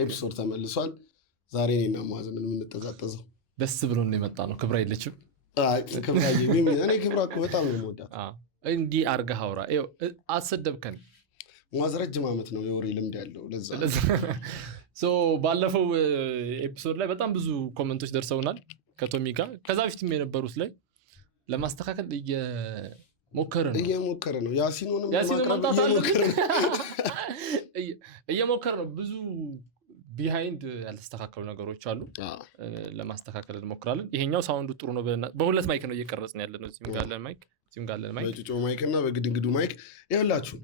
ኤፒሶድ ተመልሷል። ዛሬ እኔና ማዘንን የምንጠዛጠዘው ደስ ብሎን የመጣ ነው። ክብራ የለችም። እኔ ክብራ እኮ በጣም ነው የምወዳት። እንዲህ አድርገህ አውራ። አሰደብከን። ማዝ ረጅም ዓመት ነው የወሬ ልምድ ያለው። ለዛ ባለፈው ኤፒሶድ ላይ በጣም ብዙ ኮመንቶች ደርሰውናል ከቶሚ ጋር። ከዛ በፊትም የነበሩት ላይ ለማስተካከል እየሞከረ ነው። ያሲኑንም እየሞከረ ነው። ብዙ ቢሃይንድ ያልተስተካከሉ ነገሮች አሉ። ለማስተካከል እንሞክራለን። ይሄኛው ሳውንዱ ጥሩ ነው። በሁለት ማይክ ነው እየቀረጽን ያለ ነው። እዚህም ጋር ያለን ማይክ፣ እዚህም ጋር ያለን ማይክ፣ በጩጮ ማይክ እና በግድንግዱ ማይክ ይኸውላችሁ።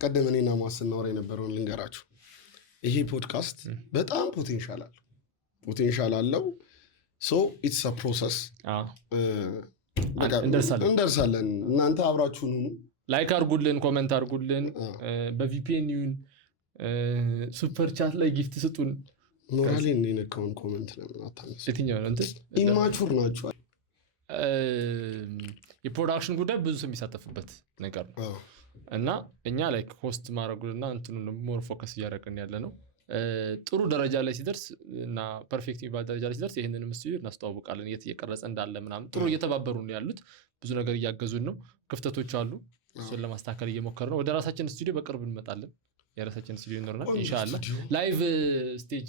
ቀደም እኔና ማስ ስናወራ የነበረውን ልንገራችሁ። ይሄ ፖድካስት በጣም ፖቴንሻል አለው። ኢትስ አ ፕሮሰስ። እንደርሳለን። እናንተ አብራችሁን ሁኑ። ላይክ አርጉልን፣ ኮሜንት አርጉልን። በቪፒኤን ይሁን ሱፐር ቻት ላይ ጊፍት ስጡን። ሞራሌን የነካውን ኮሜንት ለምን አታነሱ? የትኛው ነው? ኢማቹር ናችኋል። የፕሮዳክሽን ጉዳይ ብዙ ሰው የሚሳተፍበት ነገር ነው እና እኛ ላይ ሆስት ማድረጉንና እንትኑን ሞር ፎከስ እያደረግን ያለ ነው። ጥሩ ደረጃ ላይ ሲደርስ እና ፐርፌክት የሚባል ደረጃ ላይ ሲደርስ ይህንንም ስቱዲዮ እናስተዋውቃለን። የት እየቀረጸ እንዳለ ምናምን ጥሩ እየተባበሩ ነው ያሉት። ብዙ ነገር እያገዙን ነው። ክፍተቶች አሉ። እሱን ለማስተካከል እየሞከረ ነው። ወደ ራሳችን ስቱዲዮ በቅርብ እንመጣለን። የራሳችን ስቱዲዮ ይኖርናል ኢንሻአላህ። ላይቭ ስቴጅ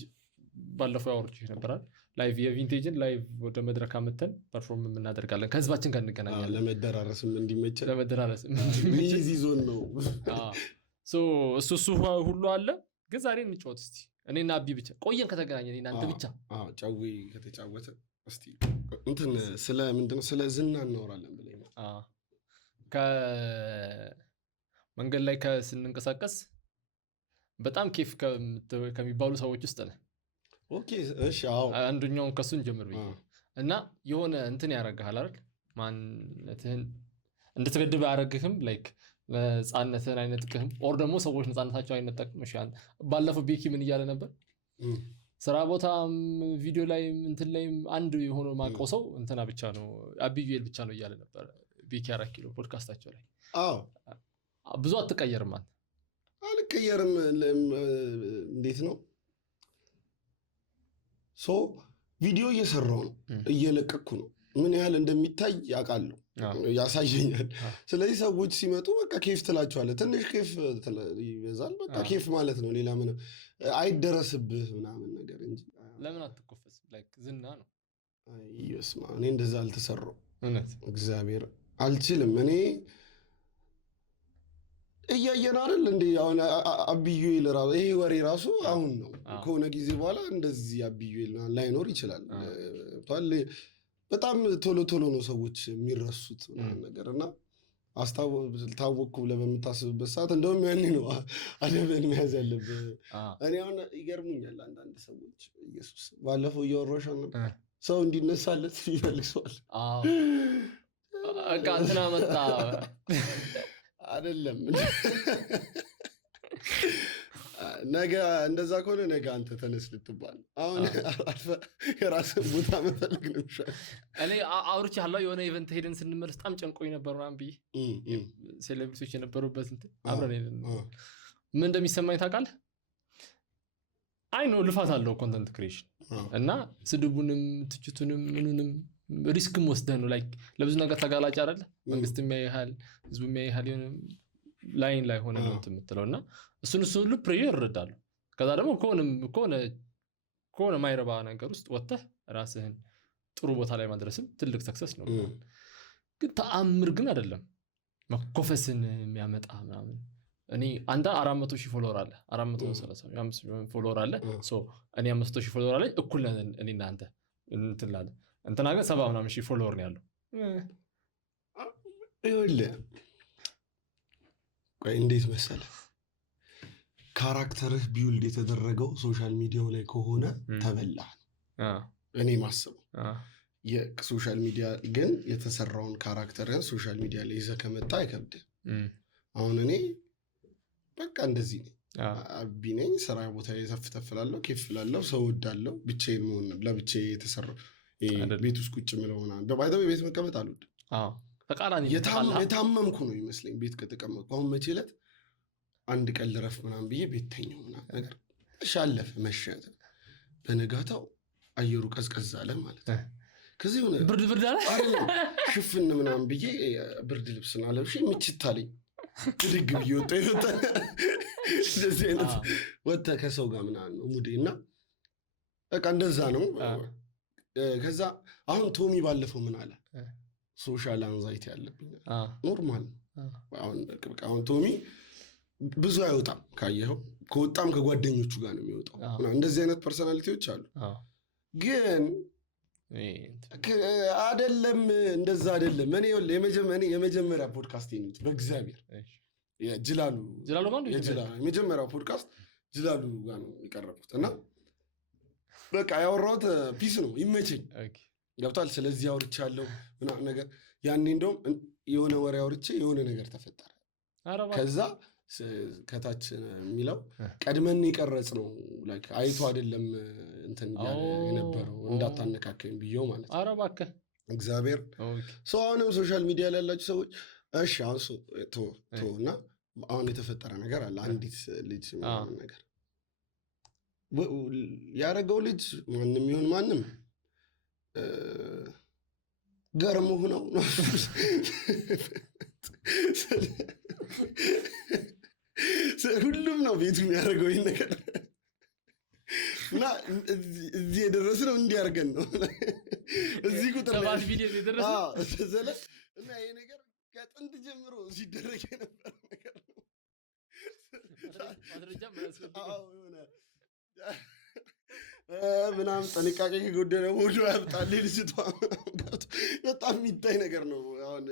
ባለፈው ያወርኩት ነበራል። ላይቭ የቪንቴጅን ላይቭ ወደ መድረክ አመተን ፐርፎርም እናደርጋለን። ከህዝባችን ጋር እንገናኛለን። ለመደራረስም እንዲመች ቢዚ ዞን ነው። እሱ ሁሉ አለ። ግን ዛሬ እንጫወት እስቲ። እኔና አቢ ብቻ ቆየን ከተገናኘን እናንተ ብቻ ጫዊ ከተጫወተ እስቲ እንትን ስለ ምንድነው ስለ ዝና እናወራለን ብለኝ ነው። ከመንገድ ላይ ስንንቀሳቀስ በጣም ኬፍ ከሚባሉ ሰዎች ውስጥ ነህ። ኦኬ እሺ። አዎ አንዱኛውን ከሱን ጀምር ብዬ እና የሆነ እንትን ያደርግሃል አይደል? ማንነትህን እንድትገድብ አያደርግህም። ላይክ ነፃነትህን አይነጥቅህም። ኦር ደግሞ ሰዎች ነፃነታቸው አይነጠቅም። እሺ ባለፈው ቤኪ ምን እያለ ነበር? ስራ ቦታም ቪዲዮ ላይ እንትን ላይ አንድ የሆነው ማቀው ሰው እንትና ብቻ ነው አቢዩኤል ብቻ ነው እያለ ነበር ቤኪ 4 ኪሎ ፖድካስታቸው ላይ። ብዙ አትቀየርም አንተ። አልቀየርም። እንዴት ነው ቪዲዮ እየሰራው ነው፣ እየለቀኩ ነው። ምን ያህል እንደሚታይ ያውቃለሁ፣ ያሳየኛል። ስለዚህ ሰዎች ሲመጡ በቃ ኬፍ ትላቸዋለህ። ትንሽ ኬፍ ይበዛል። በቃ ኬፍ ማለት ነው። ሌላ ምንም አይደረስብህ ምናምን ነገር እንጂ ለምን አትኮፈስ? ላይክ ዝና ነው። ይስማ እኔ እንደዛ አልተሰራው። እውነት እግዚአብሔር አልችልም። እኔ እያየን አይደል እንዴ? አሁን አቢዩኤል ራሱ ይሄ ወሬ ራሱ አሁን ነው። ከሆነ ጊዜ በኋላ እንደዚህ አቢዩኤል ላይኖር ይችላል። በጣም ቶሎ ነው ሰዎች የሚረሱት ነገር እና ታወቅኩ ብለህ በምታስብበት ሰዓት እንደውም ያኔ ነው አደብን መያዝ ያለብህ። እኔ አሁን ይገርሙኛል አንዳንድ ሰዎች። ኢየሱስ ባለፈው እያወራሽ ነው ሰው እንዲነሳለት ይፈልግሷል። በቃ እንትና መጣ አይደለም ነገ እንደዛ ከሆነ ነገ አንተ ተነስ ልትባል አሁን የራስን ቦታ መፈልግ ነው ይሻል። እኔ አውርቻለሁ የሆነ ኢቨንት ሄደን ስንመለስ በጣም ጨንቆኝ ነበር ምናምን ብዬ ሴሌብሪቲዎች የነበሩበት እንትን አብረን ምን እንደሚሰማኝ ታውቃለህ? አይ ነው ልፋት አለው ኮንተንት ክሬሽን እና ስድቡንም ትችቱንም ምኑንም ሪስክም ወስደህ ነው። ላይክ ለብዙ ነገር ተጋላጭ አይደለ? መንግስት የሚያይሃል፣ ህዝቡ የሚያይሃል። የሆነ ላይን ላይ ሆነ ነው የምትለው እና እሱን ሁሉ ፕሬር ይረዳሉ። ከዛ ደግሞ ከሆነ ማይረባ ነገር ውስጥ ወጥተህ ራስህን ጥሩ ቦታ ላይ ማድረስም ትልቅ ሰክሰስ ነው። ግን ተአምር ግን አይደለም መኮፈስን የሚያመጣ ምናምን። እኔ አንተ 400,000 ፎሎወር አለ 435 ፎሎወር አለ። እኔ 500,000 ፎሎወር አለ። እኩል እኔ እና አንተ እንትን ላለ እንትና ግን 70,000 ፎሎወር ነው ያለው። ይኸውልህ ቆይ እንዴት መሰለህ ካራክተርህ ቢውልድ የተደረገው ሶሻል ሚዲያው ላይ ከሆነ ተበላህ። እኔ ማስበው የሶሻል ሚዲያ ግን የተሰራውን ካራክተርህን ሶሻል ሚዲያ ላይ ይዘህ ከመጣ አይከብድም። አሁን እኔ በቃ እንደዚህ ነኝ፣ አቢ ነኝ። ስራ ቦታ ላይ ተፍተፍላለሁ፣ ኬፍ እላለሁ፣ ሰው እወዳለሁ። ብቻዬን መሆን ለብቻዬ የተሰራ ቤት ውስጥ ቁጭ ምለው ምናምን በባይታው ቤት መቀመጥ አልወድም። ተቃራኒ የታመምኩ ነው ይመስለኝ ቤት ከተቀመጥኩ። አሁን መቼ ዕለት አንድ ቀን ልረፍ ምናምን ብዬ ቤት ተኛው ምናምን ነገር ሻለፈ መሸት በነጋታው አየሩ ቀዝቀዝ አለ ማለት ነው። ከዚህ ሆነ ብርድ አለ ሽፍን ምናምን ብዬ ብርድ ልብስና ለብሼ ምችት አለኝ። ብድግ ብዬ ወጣ እንደዚህ አይነት ወጣ ከሰው ጋር ምናምን ነው ሙዴ እና በቃ እንደዛ ነው። ከዛ አሁን ቶሚ ባለፈው ምን አለ ሶሻል አንዛይቲ ያለብኝ ኖርማል አሁን ቶሚ ብዙ አይወጣም ካየኸው ከወጣም ከጓደኞቹ ጋር ነው የሚወጣው። እንደዚህ አይነት ፐርሰናሊቲዎች አሉ። ግን አይደለም እንደዛ አይደለም። እኔ የመጀመሪያ ፖድካስት ነው በእግዚአብሔር የጅላሉ የመጀመሪያው ፖድካስት ጅላሉ ጋር ነው የቀረቡት እና በቃ ያወራሁት ፒስ ነው ይመቸኝ ገብቷል። ስለዚህ አውርቻለሁ ምናምን ነገር ያኔ እንደውም የሆነ ወሬ አውርቼ የሆነ ነገር ተፈጠረ። ከዛ ከታች የሚለው ቀድመን የቀረጽ ነው ላይክ አይቶ አይደለም እንትን የነበረው እንዳታነካከኝ ብየው ማለት ነው። ኧረ እባክህ እግዚአብሔር ሰው አሁንም ሶሻል ሚዲያ ላይ ያላችሁ ሰዎች እሺ አሁን እና አሁን የተፈጠረ ነገር አለ። አንዲት ልጅ ምናምን ነገር ያደረገው ልጅ ማንም ይሁን ማንም ገርሞህ ነው ሁሉም ነው ቤቱ የሚያደርገው ይህን ነገር እና እዚህ የደረስነው እንዲያርገን ነው። እዚህ ቁጥር ዘለ እና ይሄ ነገር ከጥንት ጀምሮ ሲደረግ የነበረ ነገር ነው። ምናምን ጥንቃቄ ከጎደለ ወዶ ያብጣል ልጅቷ በጣም የሚታይ ነገር ነው። አሁን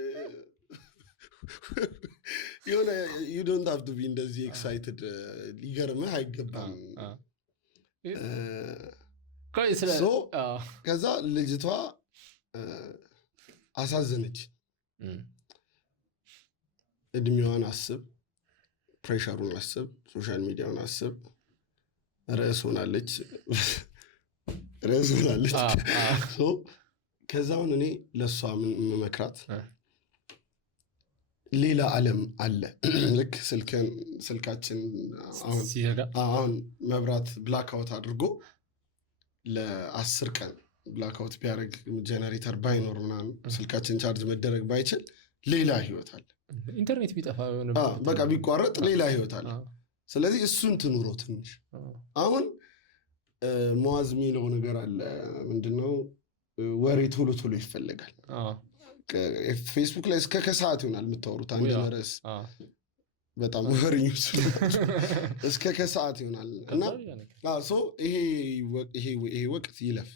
የሆነ you don't have to be እንደዚህ ኤክሳይትድ ሊገርምህ አይገባም። ከዛ ልጅቷ አሳዘነች። እድሜዋን አስብ፣ ፕሬሸሩን አስብ፣ ሶሻል ሚዲያውን አስብ። ርዕስ ሆናለች። ከዛውን እኔ ለእሷ መመክራት ሌላ ዓለም አለ። ልክ ስልካችን አሁን መብራት ብላክአውት አድርጎ ለ10 ቀን ብላክአውት ቢያደርግ ጀነሬተር ባይኖር ምናምን ስልካችን ቻርጅ መደረግ ባይችል ሌላ ህይወት አለ። ኢንተርኔት ቢጠፋ በቃ ቢቋረጥ ሌላ ህይወት አለ። ስለዚህ እሱን ትኑሮ ትንሽ። አሁን መዋዝ የሚለው ነገር አለ። ምንድነው ወሬ ቶሎ ቶሎ ይፈለጋል። ፌስቡክ ላይ እስከ ከሰዓት ይሆናል የምታወሩት አንድ ርዕስ በጣም ወሬኞች እስከ ከሰዓት ይሆናል እና ይሄ ወቅት ይለፍ፣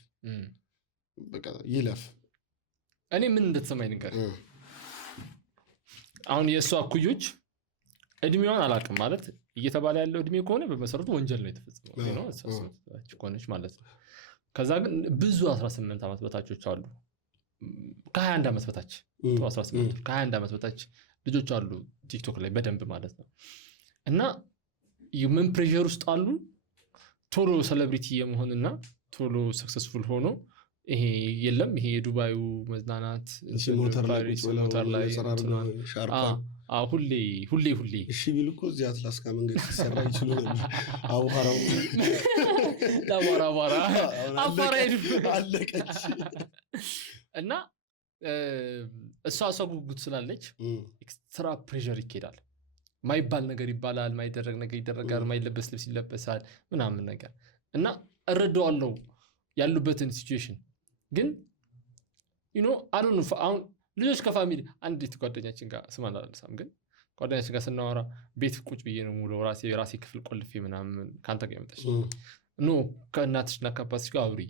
በቃ ይለፍ። እኔ ምን እንደተሰማኝ ነገር አሁን የእሷ እኩዮች እድሜዋን አላውቅም ማለት እየተባለ ያለው እድሜ ከሆነ በመሰረቱ ወንጀል ነው የተፈጸመው ነው ከሆነች ማለት ነው። ከዛ ግን ብዙ 18 ዓመት በታቾች አሉ፣ ከ21 ዓመት በታች 18 ከ21 ዓመት በታች ልጆች አሉ ቲክቶክ ላይ በደንብ ማለት ነው። እና ምን ፕሬሸር ውስጥ አሉ ቶሎ ሴሌብሪቲ የመሆንና ቶሎ ሰክሰስፉል ሆኖ ይሄ የለም ይሄ የዱባዩ መዝናናት ሞተር ላይ ሁሌ እሺ ቢሉ እኮ እዚህ አትላስካ መንገድ ሲሰራ ይችሉ ነበር። አዋራው አለቀች እና እሷ ጉጉት ስላለች ኤክስትራ ፕሬሸር ይኬዳል። ማይባል ነገር ይባላል፣ ማይደረግ ነገር ይደረጋል፣ ማይለበስ ልብስ ይለበሳል ምናምን ነገር እና እረዳዋለሁ ያሉበትን ሲቹዌሽን። ግን አሁን ልጆች ከፋሚሊ አንዲት ጓደኛችን ጋር ስም አላነሳም፣ ግን ጓደኛችን ጋር ስናወራ ቤት ቁጭ ብዬ ነው ሙሉ ራሴ ክፍል ቆልፌ ምናምን ከአንተ ጋር የመጣች ከእናትሽና ከአባትሽ ጋር አውሪ፣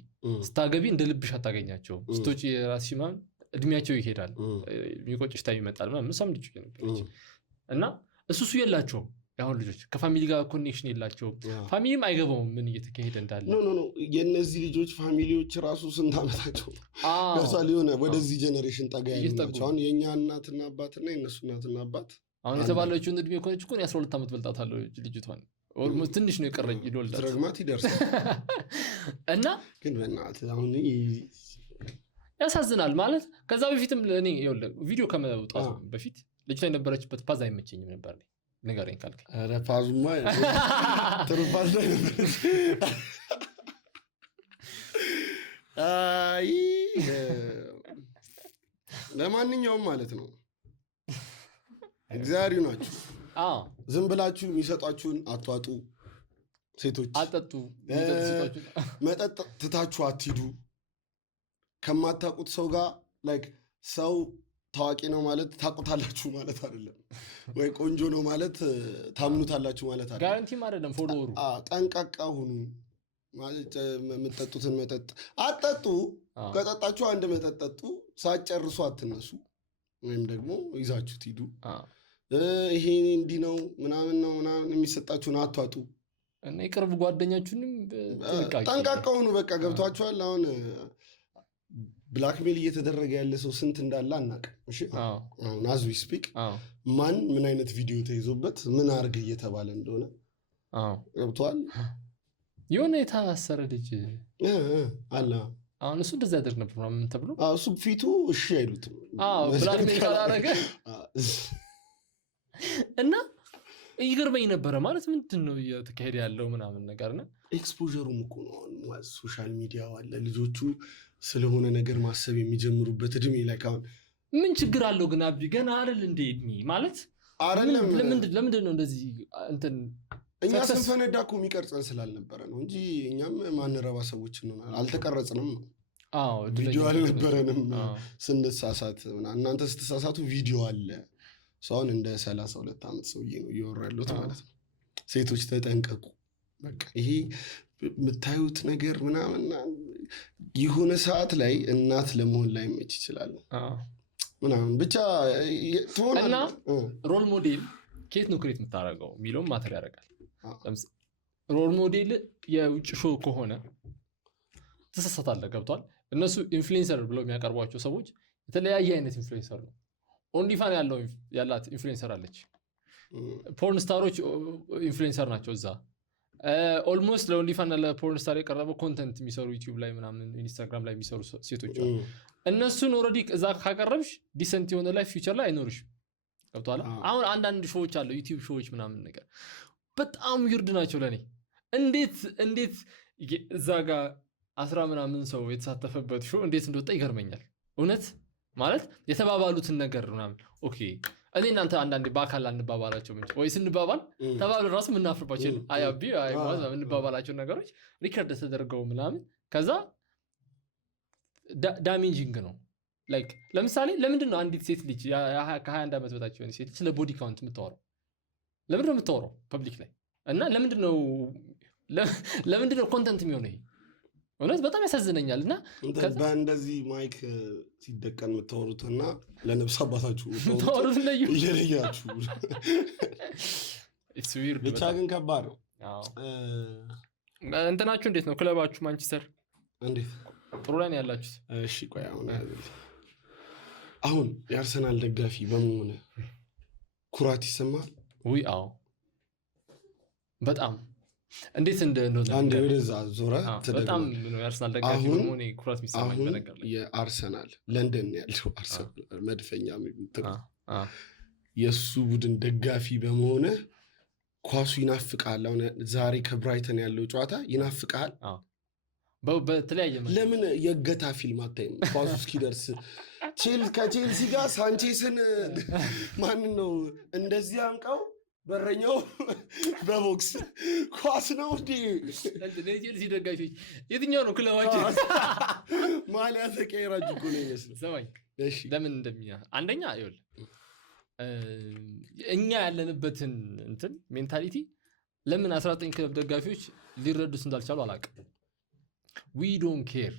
ስታገቢ እንደ ልብሽ አታገኛቸውም፣ ስቶች የራስሽ ምናምን እድሜያቸው ይሄዳል፣ የሚቆጭሽ ታይም ይመጣል ምናምን። እሷም ልጅ ነበረች እና እሱ የላቸውም። አሁን ልጆች ከፋሚሊ ጋር ኮኔክሽን የላቸውም። ፋሚሊም አይገባውም ምን እየተካሄደ እንዳለ። የእነዚህ ልጆች ፋሚሊዎች ራሱ ስንት ዓመታቸው ለምሳሌ የሆነ ወደዚህ ጀኔሬሽን ጠጋ ያላቸው አሁን የእኛ እናትና አባትና የእነሱ እናትና አባት አሁን የተባለችውን እድሜ ከሆነች እኮ 12 ዓመት በልጣታለሁ ልጅቷን። ትንሽ ነው የቀረኝ ልወልዳት ትረግማት ይደርሳል። እና ግን በእናትህ አሁን ያሳዝናል ማለት። ከዛ በፊትም እኔ ቪዲዮ ከመውጣቱ በፊት ልጅቷ የነበረችበት ፓዝ አይመቸኝም ነበር። ንገረኝ ካልክ። ኧረ ፓዙማ ትሩፋት ላይ ነበር። አይ ለማንኛውም ማለት ነው እግዚአብሔር ናችሁ። ዝም ብላችሁ የሚሰጧችሁን አትዋጡ። ሴቶች አጠጡ። መጠጥ ትታችሁ አትሂዱ። ከማታውቁት ሰው ጋር ላይክ ሰው ታዋቂ ነው ማለት ታውቁታላችሁ ማለት አይደለም፣ ወይ ቆንጆ ነው ማለት ታምኑታላችሁ ማለት አይደለም። ጋራንቲም አይደለም ፎሎወሩ። ጠንቃቃ ሁኑ ማለት የምትጠጡትን መጠጥ አትጠጡ። ከጠጣችሁ አንድ መጠጥ ጠጡ፣ ሳትጨርሱ አትነሱ፣ ወይም ደግሞ ይዛችሁት ሂዱ። ይሄ እንዲህ ነው ምናምን ነው ምናምን የሚሰጣችሁን አትዋጡ። እና የቅርብ ጓደኛችሁንም ጠንቃቃ ሁኑ። በቃ ገብቷችኋል። አሁን ብላክሜል እየተደረገ ያለ ሰው ስንት እንዳለ አናውቅም። እሺ አሁን አዝ ዊ ስፒክ ማን ምን አይነት ቪዲዮ ተይዞበት ምን አርግ እየተባለ እንደሆነ ገብቷል። የሆነ የታሰረ ልጅ አለ። አሁን እሱ እንደዛ ያደርግ ነበር ምናምን ተብሎ እሱ ፊቱ እሺ አይሉትም ብላክሜል ካላረገ እና ይገርመኝ ነበረ። ማለት ምንድን ነው እየተካሄደ ያለው ምናምን ነገርና ኤክስፖዠሩም እኮ ነው። ሶሻል ሚዲያ አለ። ልጆቹ ስለሆነ ነገር ማሰብ የሚጀምሩበት እድሜ ላይ ካሁን ምን ችግር አለው ግን አብዲ ገና አይደል እንደ እድሜ ማለት አይደለም። ለምንድን ነው እንደዚህ እንትን እኛ ስንፈነዳ እኮ የሚቀርጸን ስላልነበረ ነው እንጂ እኛም ማንረባ ሰዎች እንሆናለን። አልተቀረጽንም ነው። ቪዲዮ አልነበረንም ስንሳሳት። እናንተ ስትሳሳቱ ቪዲዮ አለ። ሰውን እንደ 32 ዓመት ሰውዬ ነው እየወሩ ያሉት ማለት ነው። ሴቶች ተጠንቀቁ። በቃ ይሄ የምታዩት ነገር ምናምን የሆነ ሰዓት ላይ እናት ለመሆን ላይ መች ይችላል ምናምን ብቻ እና ሮል ሞዴል ከየት ነው ክሬት የምታደርገው የሚለውም ማተር ያደርጋል። ሮል ሞዴል የውጭ ሾው ከሆነ ተሳሳታለህ። ገብቷል። እነሱ ኢንፍሉዌንሰር ብለው የሚያቀርቧቸው ሰዎች የተለያየ አይነት ኢንፍሉዌንሰር ነው። ኦንሊፋን ያላት ኢንፍሉዌንሰር አለች። ፖርን ስታሮች ኢንፍሉዌንሰር ናቸው እዛ። ኦልሞስት ለኦንሊፋን ለፖርን ስታር የቀረበው ኮንተንት የሚሰሩ ዩቲዩብ ላይ ምናምን ኢንስታግራም ላይ የሚሰሩ ሴቶች አሉ። እነሱን ኦልሬዲ እዛ ካቀረብሽ ዲሰንት የሆነ ላይ ፊውቸር ላይ አይኖርሽም። ገብቶሃል። አሁን አንዳንድ ሾዎች አሉ ዩቲዩብ ሾዎች ምናምን ነገር በጣም ይርድ ናቸው ለኔ። እንዴት እዛ ጋር 10 ምናምን ሰው የተሳተፈበት ሾው እንዴት እንደወጣ ይገርመኛል እውነት። ማለት የተባባሉትን ነገር ምናምን ኦኬ እኔ እናንተ አንዳንዴ በአካል አንባባላቸው ምን ወይ ስንባባል ተባብለ ራሱ ምናፍርባቸው አያቢ አይዋዛ ምንባባላቸው ነገሮች ሪከርድ ተደርገው ምናምን ከዛ ዳሜጂንግ ነው። ላይክ ለምሳሌ ለምንድነው አንዲት ሴት ልጅ ከ21 ዓመት በታች የሆነች ሴት ልጅ ስለ ቦዲ ካውንት የምታወራው? ለምንድነው የምታወራው ፐብሊክ ላይ? እና ለምንድነው ኮንተንት የሚሆነው? ይሄ እውነት በጣም ያሳዝነኛል። እና በእንደዚህ ማይክ ሲደቀን የምታወሩትና ለነብስ አባታችሁ ታወሩት እየለያችሁ ብቻ ግን ከባድ ነው። እንትናችሁ እንዴት ነው? ክለባችሁ ማንቸስተር እንዴት ጥሩ ላይ ነው ያላችሁት? እሺ ቆይ አሁን የአርሰናል ደጋፊ በመሆን ኩራት ይሰማል? ውይ አዎ በጣም እንዴት እንደሆነ አንድ ወደዛ ዞራ በጣም ነው የአርሰናል ደጋፊ በመሆን ኩራት የሚሰማኝ በነገር ላይ። የአርሰናል ለንደን ያለው አርሰናል መድፈኛ የእሱ ቡድን ደጋፊ በመሆን ኳሱ ይናፍቃል። አሁን ዛሬ ከብራይተን ያለው ጨዋታ ይናፍቃል። በተለያየ ለምን የገታ ፊልም አታይም? ኳሱ እስኪደርስ ከቼልሲ ጋር ሳንቼስን ማንን ነው እንደዚህ አንቀው በረኛው በቦክስ ኳስ ነው እንዴ? ለቼልሲ ደጋፊዎች የትኛው ነው ክለባችን? ማሊያ ተቀይራችሁ እኮ ነው ይመስል ሰማኝ። እሺ ለምን እንደሚያ አንደኛ ይኸውልህ እኛ ያለንበትን እንትን ሜንታሊቲ ለምን 19 ክለብ ደጋፊዎች ሊረዱት እንዳልቻሉ አላውቅም። we don't care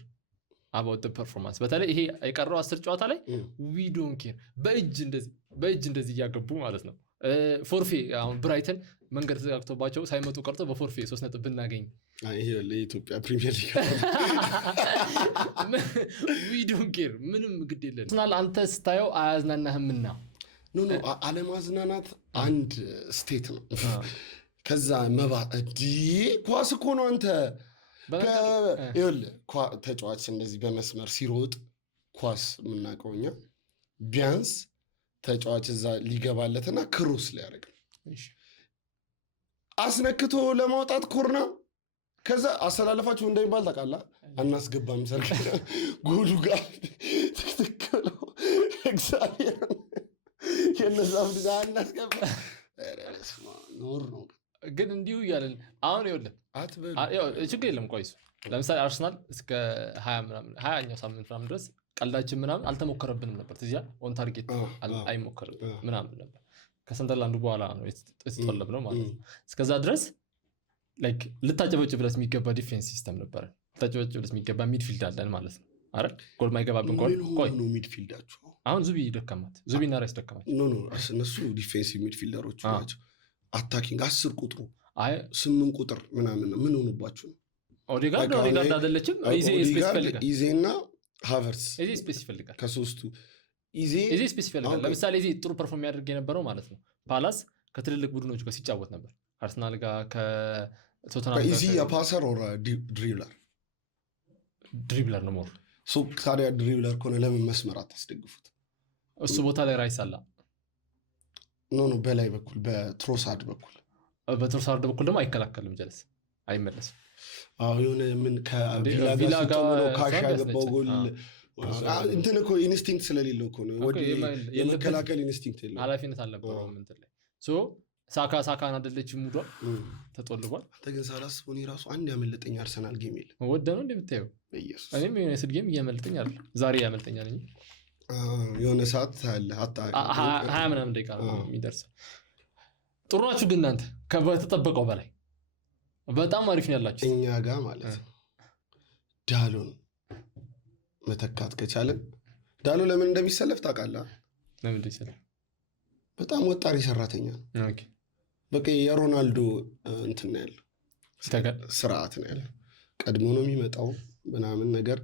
about the performance። በተለይ ይሄ የቀረው 10 ጨዋታ ላይ we don't care በእጅ እንደዚህ እያገቡ ማለት ነው። ፎርፌ አሁን ብራይተን መንገድ ተዘጋግቶባቸው ሳይመጡ ቀርቶ በፎርፌ 3 ነጥብ ብናገኝ ይሄ ለኢትዮጵያ ፕሪሚየር ሊግ we don't care ምንም ግድ የለን። ስናል አንተ ስታየው አያዝናናህምና ኖ አለማዝናናት አንድ ስቴት ነው። ከዛ ኳስ እኮ ነው አንተ ተጫዋች እንደዚህ በመስመር ሲሮጥ ኳስ የምናውቀው እኛ ቢያንስ ተጫዋች እዛ ሊገባለትና ክሮስ ሊያደርግ አስነክቶ ለማውጣት ኮርና ከዛ አሰላለፋችሁ እንደሚባል ታውቃለህ አናስገባም ሰርክ ጎሉ ጋር ትክክለው እግዚአብሔር የነዛ ፍዳ አናስገባ ኖር ነው ግን እንዲሁ እያለን አሁን ይኸውልህ ችግር የለም ቆይስ ለምሳሌ አርሰናል እስከ 20ኛው ሳምንት ምናምን ድረስ ቀልዳችን ምናምን አልተሞከረብንም ነበር እዚያ ኦን ታርጌት አይሞከርም ምናምን ነበር ከሰንደርላንዱ በኋላ ነው የተጠለብነው ማለት ነው እስከዛ ድረስ ላይክ ልታጨበጭብለት የሚገባ ዲፌንስ ሲስተም ነበር ልታጨበጭብለት የሚገባ ሚድፊልድ አለን ማለት ነው አይደል ጎል ማይገባብን ጎል ቆይ ነው ሚድፊልዳችሁ አሁን ዙቢና ራይስ ደከማት ኖ እነሱ ዲፌንሲቭ ሚድፊልደሮች ናቸው አታኪንግ 10 ቁጥሩ 8 ቁጥር ምናምን ምን ሆነባችሁ ኦዴጋርድ አይደለችም ኢዜና ሃቨርትስ ኢዜ ስፔስ ይፈልጋል ከሶስቱ ኢዜ ስፔስ ይፈልጋል ለምሳሌ ኢዜ ጥሩ ፐርፎርም ያደርግ የነበረው ማለት ነው ፓላስ ከትልልቅ ቡድኖች ጋር ሲጫወት ነበር አርሰናል ጋር ከቶተንሃም ኢዚ ፓሰር ኦር ድሪብለር ነው ሞር ሶ ታዲያ ድሪብለር ከሆነ ለምን መስመር አታስደግፉት እሱ ቦታ ላይ ራይስ አለ ኖ በላይ በኩል በትሮሳርድ በኩል ደግሞ አይከላከልም ጀለስ አይመለስም የሆነ ምን ከቪላ ጋር ካሽ ያገባው ጎል እንትን እኮ ኢንስቲንክት ስለሌለው እኮ ነው የመከላከል ኢንስቲንክት የለው ኃላፊነት አልነበረውም እንትን ላይ ሳካን አይደለችም ሙዷ ተጦልቧል ተገን ሳላስበው እኔ ራሱ አንድ ያመለጠኝ አርሰናል ጌም የለም ወደ ነው እንደምታየው በኢየሱስ እኔም የዩናይትድ ጌም እያመለጠኝ አይደል ዛሬ ያመልጠኛል እንጂ የሆነ ሰዓት አለ አጣ 20 ምናምን ደቂቃ ነው የሚደርሰው ጥሩ ናችሁ ግን እናንተ ከተጠበቀው በላይ በጣም አሪፍ ነው ያላችሁ እኛ ጋር ማለት ነው ዳሎን መተካት ከቻለን ዳሎ ለምን እንደሚሰለፍ ታውቃለህ ለምን እንደሚሰለፍ በጣም ወጣሪ ሰራተኛ ነው ኦኬ በቃ የሮናልዶ እንትን ነው ያለው ስርዓት ነው ያለው ቀድሞ ነው የሚመጣው ምናምን ነገር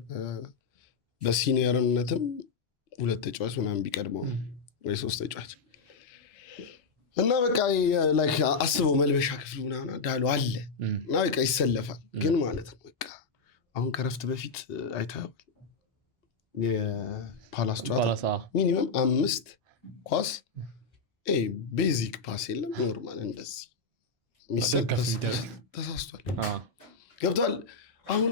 በሲኒየርነትም 2 ተጫዋች ምናምን ቢቀድመው ወይ 3 ተጫዋች እና በቃ ላይክ አስበው መልበሻ ክፍሉ ምናምን ዳሎ አለ እና በቃ ይሰለፋል ግን ማለት ነው በቃ አሁን ከረፍት በፊት አይተኸው የፓላስ ጨዋታ ሚኒመም 5 ኳስ ቤዚክ ፓስ የለም ኖርማል እንደዚህ ተሳስቷል ገብቷል አሁን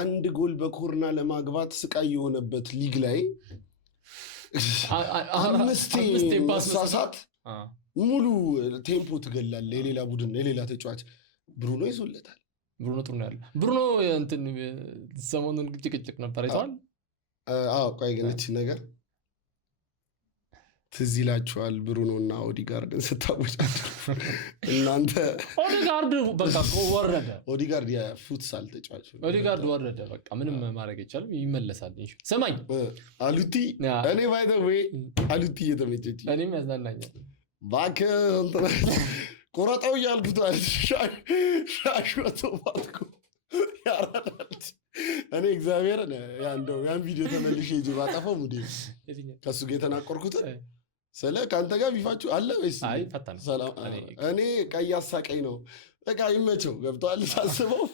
አንድ ጎል በኮርና ለማግባት ስቃይ የሆነበት ሊግ ላይ 5 መሳሳት ሙሉ ቴምፖ ትገላለ የሌላ ቡድን የሌላ ተጫዋች ብሩኖ ይዞለታል ብሩኖ ጥሩ ነው ያለ ብሩኖ እንትን ሰሞኑን ጭቅጭቅ ነበር አይተዋል ቆይ ግን እቺ ነገር ትዝ ይላችኋል ብሩኖና ኦዲጋርድን ስታወጫቸው እናንተ ኦዲጋርድ በቃ ወረደ ኦዲጋርድ የፉትሳል ተጫዋች ኦዲጋርድ ወረደ በቃ ምንም ማድረግ አይቻልም ይመለሳል እንጂ ሰማኝ አሉቲ እኔ ባይ ዘ ዌይ አሉቲ እየተመቸች እኔም ያዝናናኛል ባክ ቆራጣው ያልኩት ሻሽወቶ ባትኩ ያራዳል እኔ እግዚአብሔር ያን ቪዲዮ ተመልሼ እጂ ባጠፋው ሙዴ ከሱ ጋር የተናቆርኩት ስለ ካንተ ጋር ቢፋችሁ አለ ወይስ አይ ፈታን ሰላም እኔ ቀይ አሳቀኝ ነው በቃ ይመቸው ገብቷል ሳስበው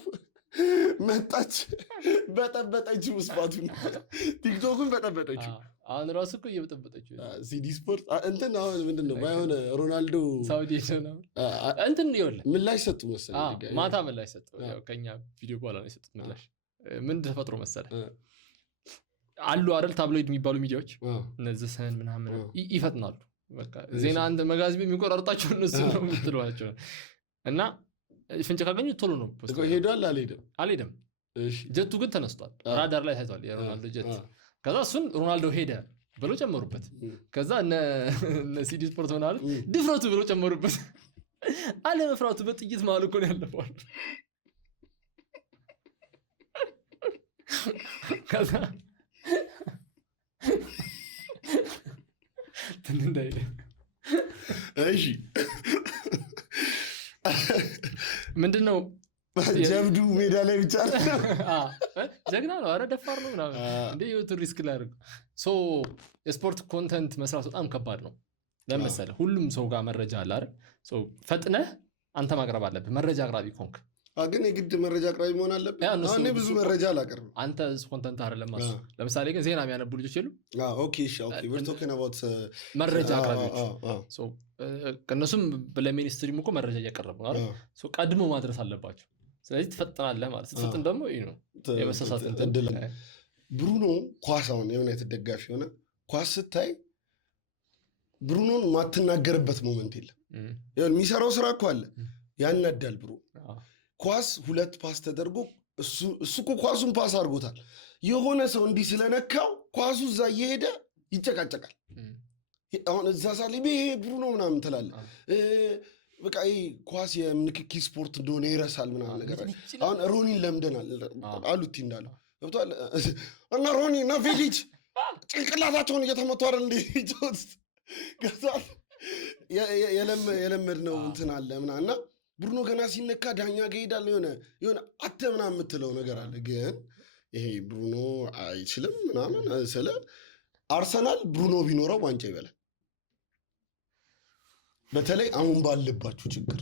መጣች በጠበጠች መስፋቱን ቲክቶክን በጠበጠች አሁን ራሱ እኮ እየበጠበጠችው ሲዲ ስፖርት እንትን አሁን ምንድነው ባይሆን ሮናልዶ ሳውዲ ነው እንትን ይኸውልህ ምላሽ ሰጡ መሰለኝ ማታ ምላሽ ሰጡ ያው ከኛ ቪዲዮ በኋላ ነው የሰጡት ምላሽ ምን ተፈጥሮ መሰለህ አሉ አይደል ታብሎይድ የሚባሉ ሚዲያዎች እነዚህ ሰን ምናምን ይፈጥናሉ በቃ ዜና አንድ መጋዝቢ የሚቆራርጣቸው እነሱ ነው የምትሏቸው እና ፍንጭ ካገኙ ቶሎ ነው እኮ ሄዷል አልሄደም እሺ ጀቱ ግን ተነስቷል ራዳር ላይ ታይቷል የሮናልዶ ጀት ከዛ እሱን ሮናልዶ ሄደ ብለው ጨመሩበት ከዛ እነ ሲዲ ስፖርት ሆናል ድፍረቱ ብለው ጨመሩበት አለ መፍራቱ በጥይት መሀል እኮ ነው ያለፈው ከዛ ትንንዳይለ እሺ ምንድነው ጀብዱ ሜዳ ላይ ብቻ ጀግና ነው አረ ደፋር ነው ምናምን እንደ ህይወቱን ሪስክ ላይ አድርጎ ሶ የስፖርት ኮንተንት መስራት በጣም ከባድ ነው ለምሳሌ ሁሉም ሰው ጋር መረጃ አለ አይደል ሶ ፈጥነህ አንተ ማቅረብ አለብህ መረጃ አቅራቢ ኮንክ ግን የግድ መረጃ አቅራቢ መሆን አለብህ። እኔ ብዙ መረጃ አላቀርብም። አንተ ኮንተንት አይደለም ማስ ለምሳሌ ግን ዜና የሚያነቡ ልጆች የሉ? ኦኬ we're talking about መረጃ አቅራቢዎች ከእነሱም ለሚኒስትሪም እኮ መረጃ እያቀረቡ ነው አይደል? ቀድሞ ማድረስ አለባቸው። ስለዚህ ትፈጥናለህ ማለት ስትፈጥን ደግሞ ይሄ ነው የመሳሳት እንትን። ብሩኖ ኳሳውን የዩናይትድ ደጋፊ ሆነ ኳስ ስታይ ብሩኖን ማትናገርበት ሞመንት የለም። የሚሰራው ስራ እኮ አለ ያናዳል። ብሩ ኳስ 2 ፓስ ተደርጎ እሱ እኮ ኳሱን ፓስ አድርጎታል። የሆነ ሰው እንዲህ ስለነካው ኳሱ እዛ እየሄደ ይጨቃጨቃል። አሁን እዛ ሳለ ይሄ ብሩኖ ምናምን ትላለህ። በቃ ኳስ የንክኪ ስፖርት እንደሆነ ይረሳል ምናምን ነገር። አሁን ሮኒን ለምደናል አሉት እንዳለው ገብቷል። እና ሮኒ እና ቪሊች ጭንቅላታቸውን እየተመቱ አይደል እንዴ ይጮት ገብቷል። የለመድነው እንትን አለ ምናምን እና ብሩኖ ገና ሲነካ ዳኛ ጋር ይሄዳል። የሆነ አተ ምናምን የምትለው ነገር አለ። ግን ይሄ ብሩኖ አይችልም ምናምን ስለ አርሰናል ብሩኖ ቢኖረው ዋንጫ ይበላል። በተለይ አሁን ባለባችሁ ችግር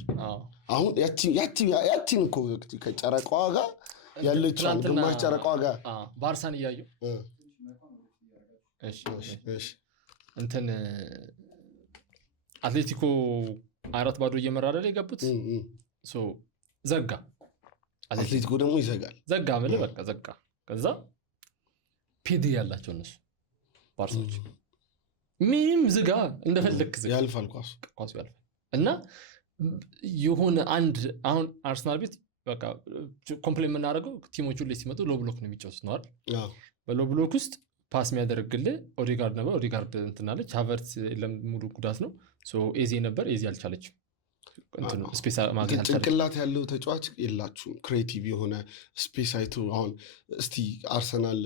አሁን ያቺን እኮ ከጨረቃዋ ጋር ያለችው ግማሽ ጨረቃዋ ጋር ባርሳን እያየሁ እንትን አትሌቲኮ 4-0 እየመራ አይደል የገቡት። ዘጋ አትሌቲኮ ደግሞ ይዘጋል። ዘጋ ምን በቃ ዘጋ። ከዛ ፔድ ያላቸው እነሱ ባርሳዎች ምንም ዝጋ እንደፈለክ ዝጋ ያልፋል ኳሱ ያልፋል። እና የሆነ አንድ አሁን አርሰናል ቤት በቃ ኮምፕሌን የምናደርገው ቲሞቹ ላይ ሲመጡ ሎ ብሎክ ነው የሚጫወቱት ነው አይደል? በሎ ብሎክ ውስጥ ፓስ የሚያደርግልህ ኦዲጋርድ ነበር። ኦዲጋርድ እንትናለች ሃቨርትስ ሙሉ ጉዳት ነው። ኤዜ ነበር። ኤዜ አልቻለችም። ስፔስ ማግኘት ጭንቅላት ያለው ተጫዋች የላችሁም። ክሬቲቭ የሆነ ስፔስ አይቶ አሁን እስቲ አርሰናል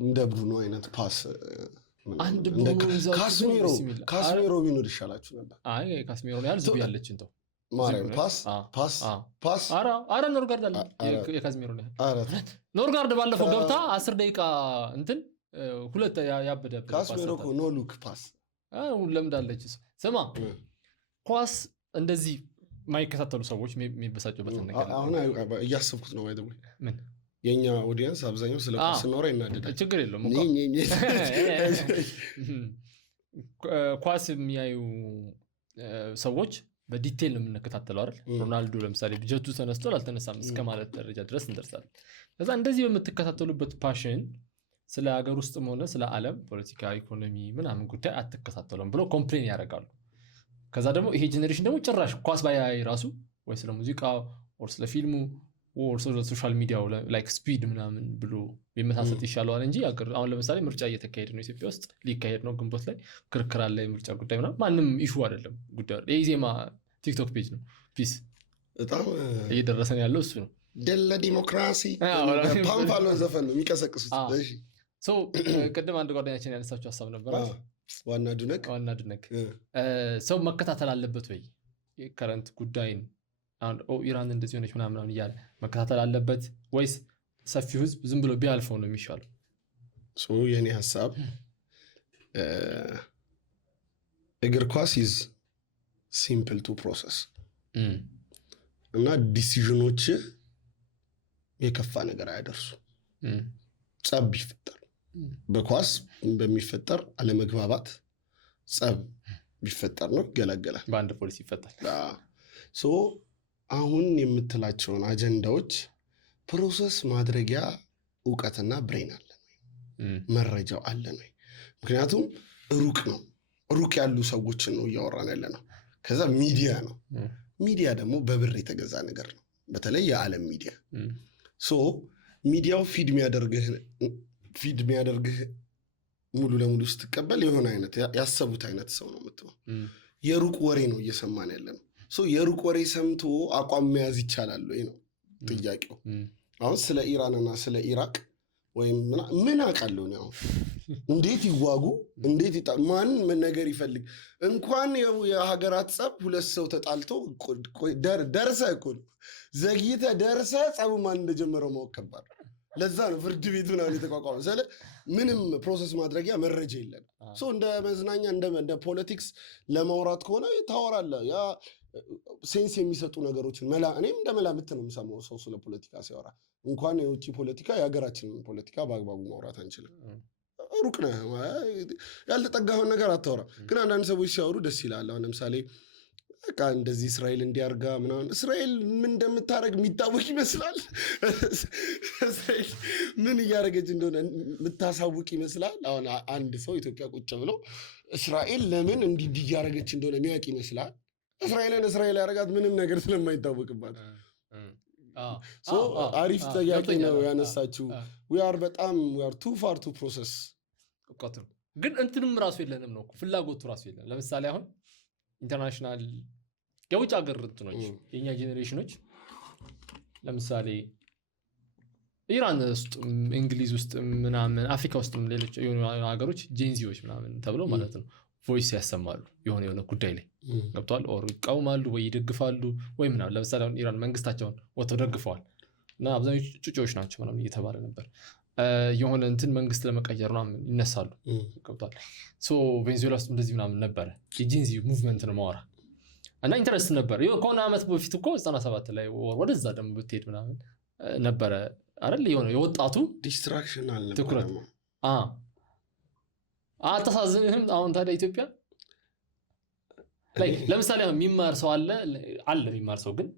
እንደ ብሩኖ አይነት ፓስ ካስሜሮ ቢኖር ይሻላችሁ ነበር። ካስሜሮ ያህል ዝብ ያለች እንተው ማርያም ፓስ አረ ኖርጋርድ አለ የካዝሜሮ ነው። ኖርጋርድ ባለፈው ገብታ 10 ደቂቃ እንትን 2 ያበደ ካስሜሮ ኖ ሉክ ፓስ ለምዳለች። ስማ ኳስ እንደዚህ ማይከታተሉ ሰዎች የሚበሳጩበት ነገር አሁን እያሰብኩት ነው። ወይ ምን የኛ ኦዲየንስ አብዛኛው ስለ ኳስ ሲኖር ይናደዳል። ችግር የለውም። ኳስ የሚያዩ ሰዎች በዲቴል ነው የምንከታተለው አይደል? ሮናልዶ ለምሳሌ ጀቱ ተነስቷል አልተነሳም እስከ ማለት ደረጃ ድረስ እንደርሳለን። ከዛ እንደዚህ በምትከታተሉበት ፓሽን ስለ ሀገር ውስጥም ሆነ ስለ ዓለም ፖለቲካ፣ ኢኮኖሚ ምናምን ጉዳይ አትከታተሉም ብሎ ኮምፕሌን ያደርጋሉ። ከዛ ደግሞ ይሄ ጄኔሬሽን ደግሞ ጭራሽ ኳስ ባያይ ራሱ ወይ ስለ ሙዚቃ ወር ስለ ፊልሙ ወር ስለ ሶሻል ሚዲያው ላይክ ስፒድ ምናምን ብሎ ቢመሳሰጥ ይሻለዋል እንጂ አሁን ለምሳሌ ምርጫ እየተካሄደ ነው ኢትዮጵያ ውስጥ ሊካሄድ ነው ግንቦት ላይ ክርክር አለ። የምርጫ ጉዳይ ምናምን ማንም ኢሹ አይደለም ጉዳዩ። የኢዜማ ቲክቶክ ፔጅ ነው ፒስ በጣም እየደረሰን ያለው እሱ ነው። ደለ ዲሞክራሲ ፓምፓሎ ዘፈን ነው የሚቀሰቅሱት። እሺ ቅድም አንድ ጓደኛችን ያነሳቸው ሀሳብ ነበር። ዋና ዱነክ ሰው መከታተል አለበት ወይ የከረንት ጉዳይን አሁን ኢራን እንደዚህ ሆነች ምናምን እያለ መከታተል አለበት ወይስ ሰፊው ህዝብ ዝም ብሎ ቢያልፈው ነው የሚሻለው? የኔ ሀሳብ እግር ኳስ ኢዝ ሲምፕል ቱ ፕሮሰስ እና ዲሲዥኖች የከፋ ነገር አያደርሱ። ጸብ ቢፈጠር በኳስ በሚፈጠር አለመግባባት ጸብ ቢፈጠር ነው ይገላገላል። በአንድ ፖሊስ ይፈታል። አሁን የምትላቸውን አጀንዳዎች ፕሮሰስ ማድረጊያ እውቀትና ብሬን አለን ወይ? መረጃው አለን ወይ? ምክንያቱም ሩቅ ያሉ ሰዎችን ነው እያወራን ያለ ነው። ከዛ ሚዲያ ነው። ሚዲያ ደግሞ በብር የተገዛ ነገር ነው። በተለይ የዓለም ሚዲያ ሚዲያው ፊድ የሚያደርግህ ሙሉ ለሙሉ ስትቀበል የሆነ አይነት ያሰቡት አይነት ሰው ነው የምትሆነው። የሩቅ ወሬ ነው እየሰማን ያለ ነው። የሩቅ ወሬ ሰምቶ አቋም መያዝ ይቻላል ወይ ነው ጥያቄው። አሁን ስለ ኢራንና ስለ ኢራቅ ወይም ምን አውቃለሁ ነው እንዴት ይዋጉ እንዴት ማን ምን ነገር ይፈልግ እንኳን የሀገራት ጸብ 2 ሰው ተጣልቶ ደርሰህ እኮ ዘግይተህ ደርሰህ ጸቡ ማን እንደጀመረው ማወቅ ከባድ። ለዛ ነው ፍርድ ቤቱን አሁን የተቋቋመው። ስለ ምንም ፕሮሰስ ማድረጊያ መረጃ የለም። እንደ መዝናኛ እንደ ፖለቲክስ ለማውራት ከሆነ ታወራለህ። ያ ሴንስ የሚሰጡ ነገሮችን እኔም እንደ መላምት ነው የምሰማው ሰው ስለ ፖለቲካ ሲያወራ። እንኳን የውጭ ፖለቲካ የሀገራችንን ፖለቲካ በአግባቡ ማውራት አንችልም። ሩቅ ነህ፣ ያልተጠጋኸውን ነገር አታወራም። ግን አንዳንድ ሰዎች ሲያወሩ ደስ ይላል። አሁን ለምሳሌ በቃ እንደዚህ እስራኤል እንዲያርጋ ምናምን፣ እስራኤል ምን እንደምታደርግ የሚታወቅ ይመስላል። እስራኤል ምን እያደረገች እንደሆነ የምታሳውቅ ይመስላል። አሁን አንድ ሰው ኢትዮጵያ ቁጭ ብሎ እስራኤል ለምን እንዲህ እያደረገች እንደሆነ የሚያውቅ ይመስላል። እስራኤል ያደረጋት ምንም ነገር ስለማይታወቅባት። አሪፍ ጥያቄ ነው ያነሳችው። በጣም ቱ ፋር ቱ ፕሮሰስ እውቀት ነው፣ ግን እንትንም ራሱ የለንም ነው ፍላጎቱ ራሱ የለን። ለምሳሌ አሁን ኢንተርናሽናል የውጭ ሀገር እንትኖች የኛ ጄኔሬሽኖች ለምሳሌ ኢራን ውስጥ እንግሊዝ ውስጥ ምናምን አፍሪካ ውስጥ ሌሎች የሆኑ ሀገሮች ጄንዚዎች ምናምን ተብለው ማለት ነው ቮይስ ያሰማሉ የሆነ ጉዳይ ላይ ገብተዋል። ኦር ይቃወማሉ ወይ ይደግፋሉ ወይ ምናምን። ለምሳሌ አሁን ኢራን መንግስታቸውን ወጥተው ደግፈዋል እና አብዛኞቹ ጩጮዎች ናቸው ምናምን እየተባለ ነበር። የሆነ እንትን መንግስት ለመቀየር ምናምን ይነሳሉ ገብተዋል። ቬንዙዌላ ውስጥ እንደዚህ ምናምን ነበረ። የጄንዚ ሙቭመንት ነው ማወራ እና ኢንተረስት ነበር። ከሆነ ዓመት በፊት እኮ 97 ላይ ወደዛ ደግሞ ብትሄድ ምናምን ነበረ አይደል የሆነ የወጣቱ ዲስትራክሽን ትኩረት አታሳዝንህም? አሁን ታዲያ ኢትዮጵያ ለምሳሌ የሚማር ሰው አለ የሚማር ሰው ግን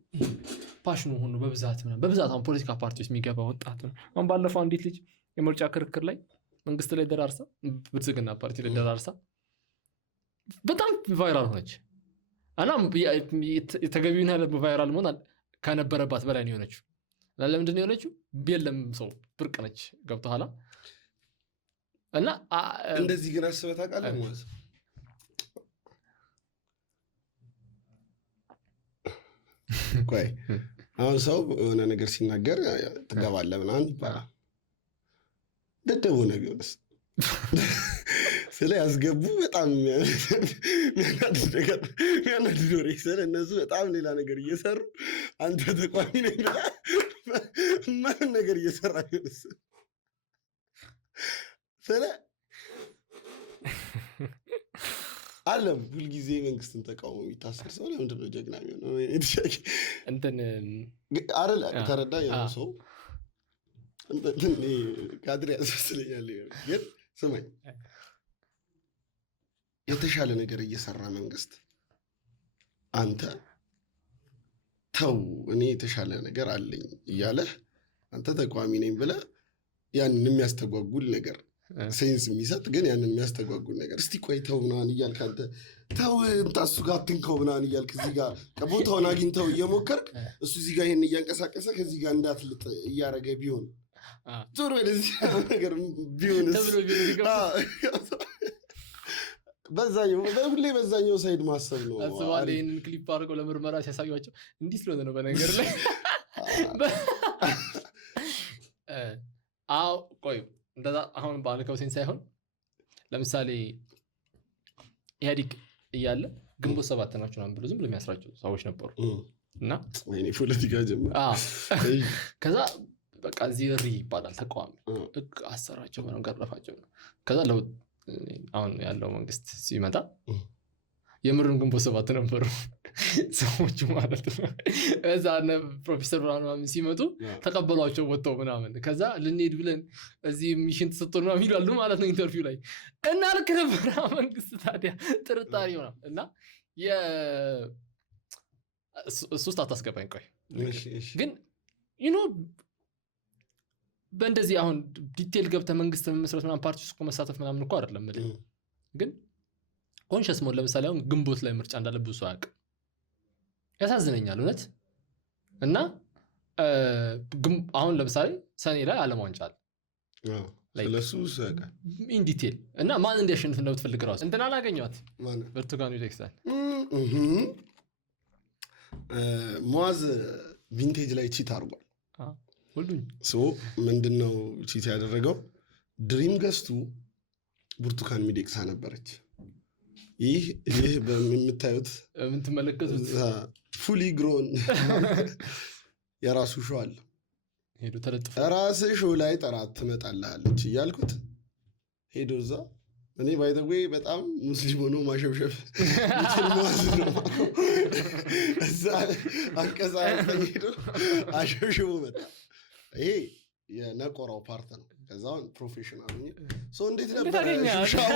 ፓሽኑ ሆኖ በብዛት አሁን ፖለቲካ ፓርቲዎች የሚገባ ወጣት ነው። አሁን ባለፈው አንዲት ልጅ የምርጫ ክርክር ላይ መንግስት ላይ ደራርሳ ብልጽግና ፓርቲ ላይ ደራርሳ በጣም ቫይራል ሆነች እና የተገቢውን ያለ ቫይራል መሆን ከነበረባት በላይ ነው የሆነችው። ለምንድን ነው የሆነችው? የለም ሰው ብርቅ ነች ገብቶሃል። እና እንደዚህ ግን አስበህ ታውቃለህ ማለት ቆይ አሁን ሰው የሆነ ነገር ሲናገር ትገባለህ ምናምን ይባላል። ደደቡ ነው ቢሆንስ ስለ ያስገቡ በጣም የሚያናድድ ወሬ ስለ እነሱ በጣም ሌላ ነገር እየሰሩ አንተ ተቋሚ ነኝ ብለህ ማን ነገር እየሰራ ቢሆንስ ስለ አለም ሁልጊዜ መንግስትን ተቃውሞ የሚታሰር ሰው ለምንድን ነው ጀግና የሚሆነው? እንትን አይደል ተረዳ ያለው ሰው እንትን ካድሬ ያስመስለኛል። ግን ስማኝ የተሻለ ነገር እየሰራ መንግስት አንተ ተው እኔ የተሻለ ነገር አለኝ እያለህ አንተ ተቃዋሚ ነኝ ብለህ ያንን የሚያስተጓጉል ነገር ሴንስ የሚሰጥ ግን ያንን የሚያስተጓጉል ነገር እስቲ ቆይ ተው ምናምን እያልክ አንተ ተው እሱ ጋር አትንከው ምናምን እያልክ እዚህ ጋር ቦታውን አግኝተው እየሞከርክ እሱ እዚህ ጋር ይሄን እያንቀሳቀሰ ከዚህ ጋር እንዳትልጥ እያደረገ ቢሆን ዞር ወደዚህ ነገር ቢሆንስ? ሁሌ በዛኛው ሳይድ ማሰብ ነው። አስባለሁ ይህንን ክሊፕ አድርገው ለምርመራ ሲያሳዩቸው እንዲህ ስለሆነ ነው በነገር ላይ ቆይ እንደዛ አሁን ባልከው ሴንስ ሳይሆን ለምሳሌ ኢህአዲግ እያለ ግንቦት ሰባት ናቸው ምናምን ብሎ ዝም ብሎ የሚያስራቸው ሰዎች ነበሩ እና ወይኔ ፖለቲካ ጀመረ። ከዛ በቃ ዚሪ ይባላል ተቃዋሚ አሰራቸው ምናምን ገረፋቸው። ከዛ ለውጥ አሁን ያለው መንግስት ሲመጣ የምርም ግንቦት ሰባት ነበሩ ሰዎቹ ማለት ነው። እዛ ፕሮፌሰር ብርሃኑ ሲመጡ ተቀበሏቸው ወጥተው ምናምን። ከዛ ልንሄድ ብለን እዚህ ሚሽን ተሰጥቶ ነው ይላሉ ማለት ነው ኢንተርቪው ላይ እና ልክ ነበር መንግስት። ታዲያ ጥርጣሬ ሆነ እና እሱ ውስጥ አታስገባኝ። ቆይ ግን በእንደዚህ አሁን ዲቴል ገብተህ መንግስት መመስረት ምናምን ፓርቲ ውስጥ መሳተፍ ምናምን እኮ አይደለም። ግን ኮንሽስ መሆን ለምሳሌ አሁን ግንቦት ላይ ምርጫ እንዳለ ብዙ ሰው አያውቅም። ያሳዝነኛል እውነት። እና አሁን ለምሳሌ ሰኔ ላይ ዓለም ዋንጫ አለ ኢን ዲቴል እና ማን እንዲያሸንፍ እንደምትፈልግ ራሱ እንትን አላገኘኋት ብርቱካን ሚደቅሳን ሙዓዝ ቪንቴጅ ላይ ቺት አድርጓል። ሁሉም ምንድነው ቺት ያደረገው? ድሪም ገዝቱ ብርቱካን ሚደቅሳ ነበረች። ይህ በምታዩት የምትመለከቱት ፉሊ ግሮን የራሱ ሾው አለ። ሄዶ ተለጥፎ ራስ ሾው ላይ ጠራት ትመጣለች እያልኩት ሄዶ እዛ እኔ ባይ ዘ ዌይ በጣም ሙስሊም ሆኖ ማሸብሸብ ምትል ማለት ነው። እዛ አንቀጻ ሄዶ አሸብሽቦ መጣ። ይሄ የነቆራው ፓርት ነው። ከዛውን ፕሮፌሽናል ሰው እንዴት ነበር ሹሻው?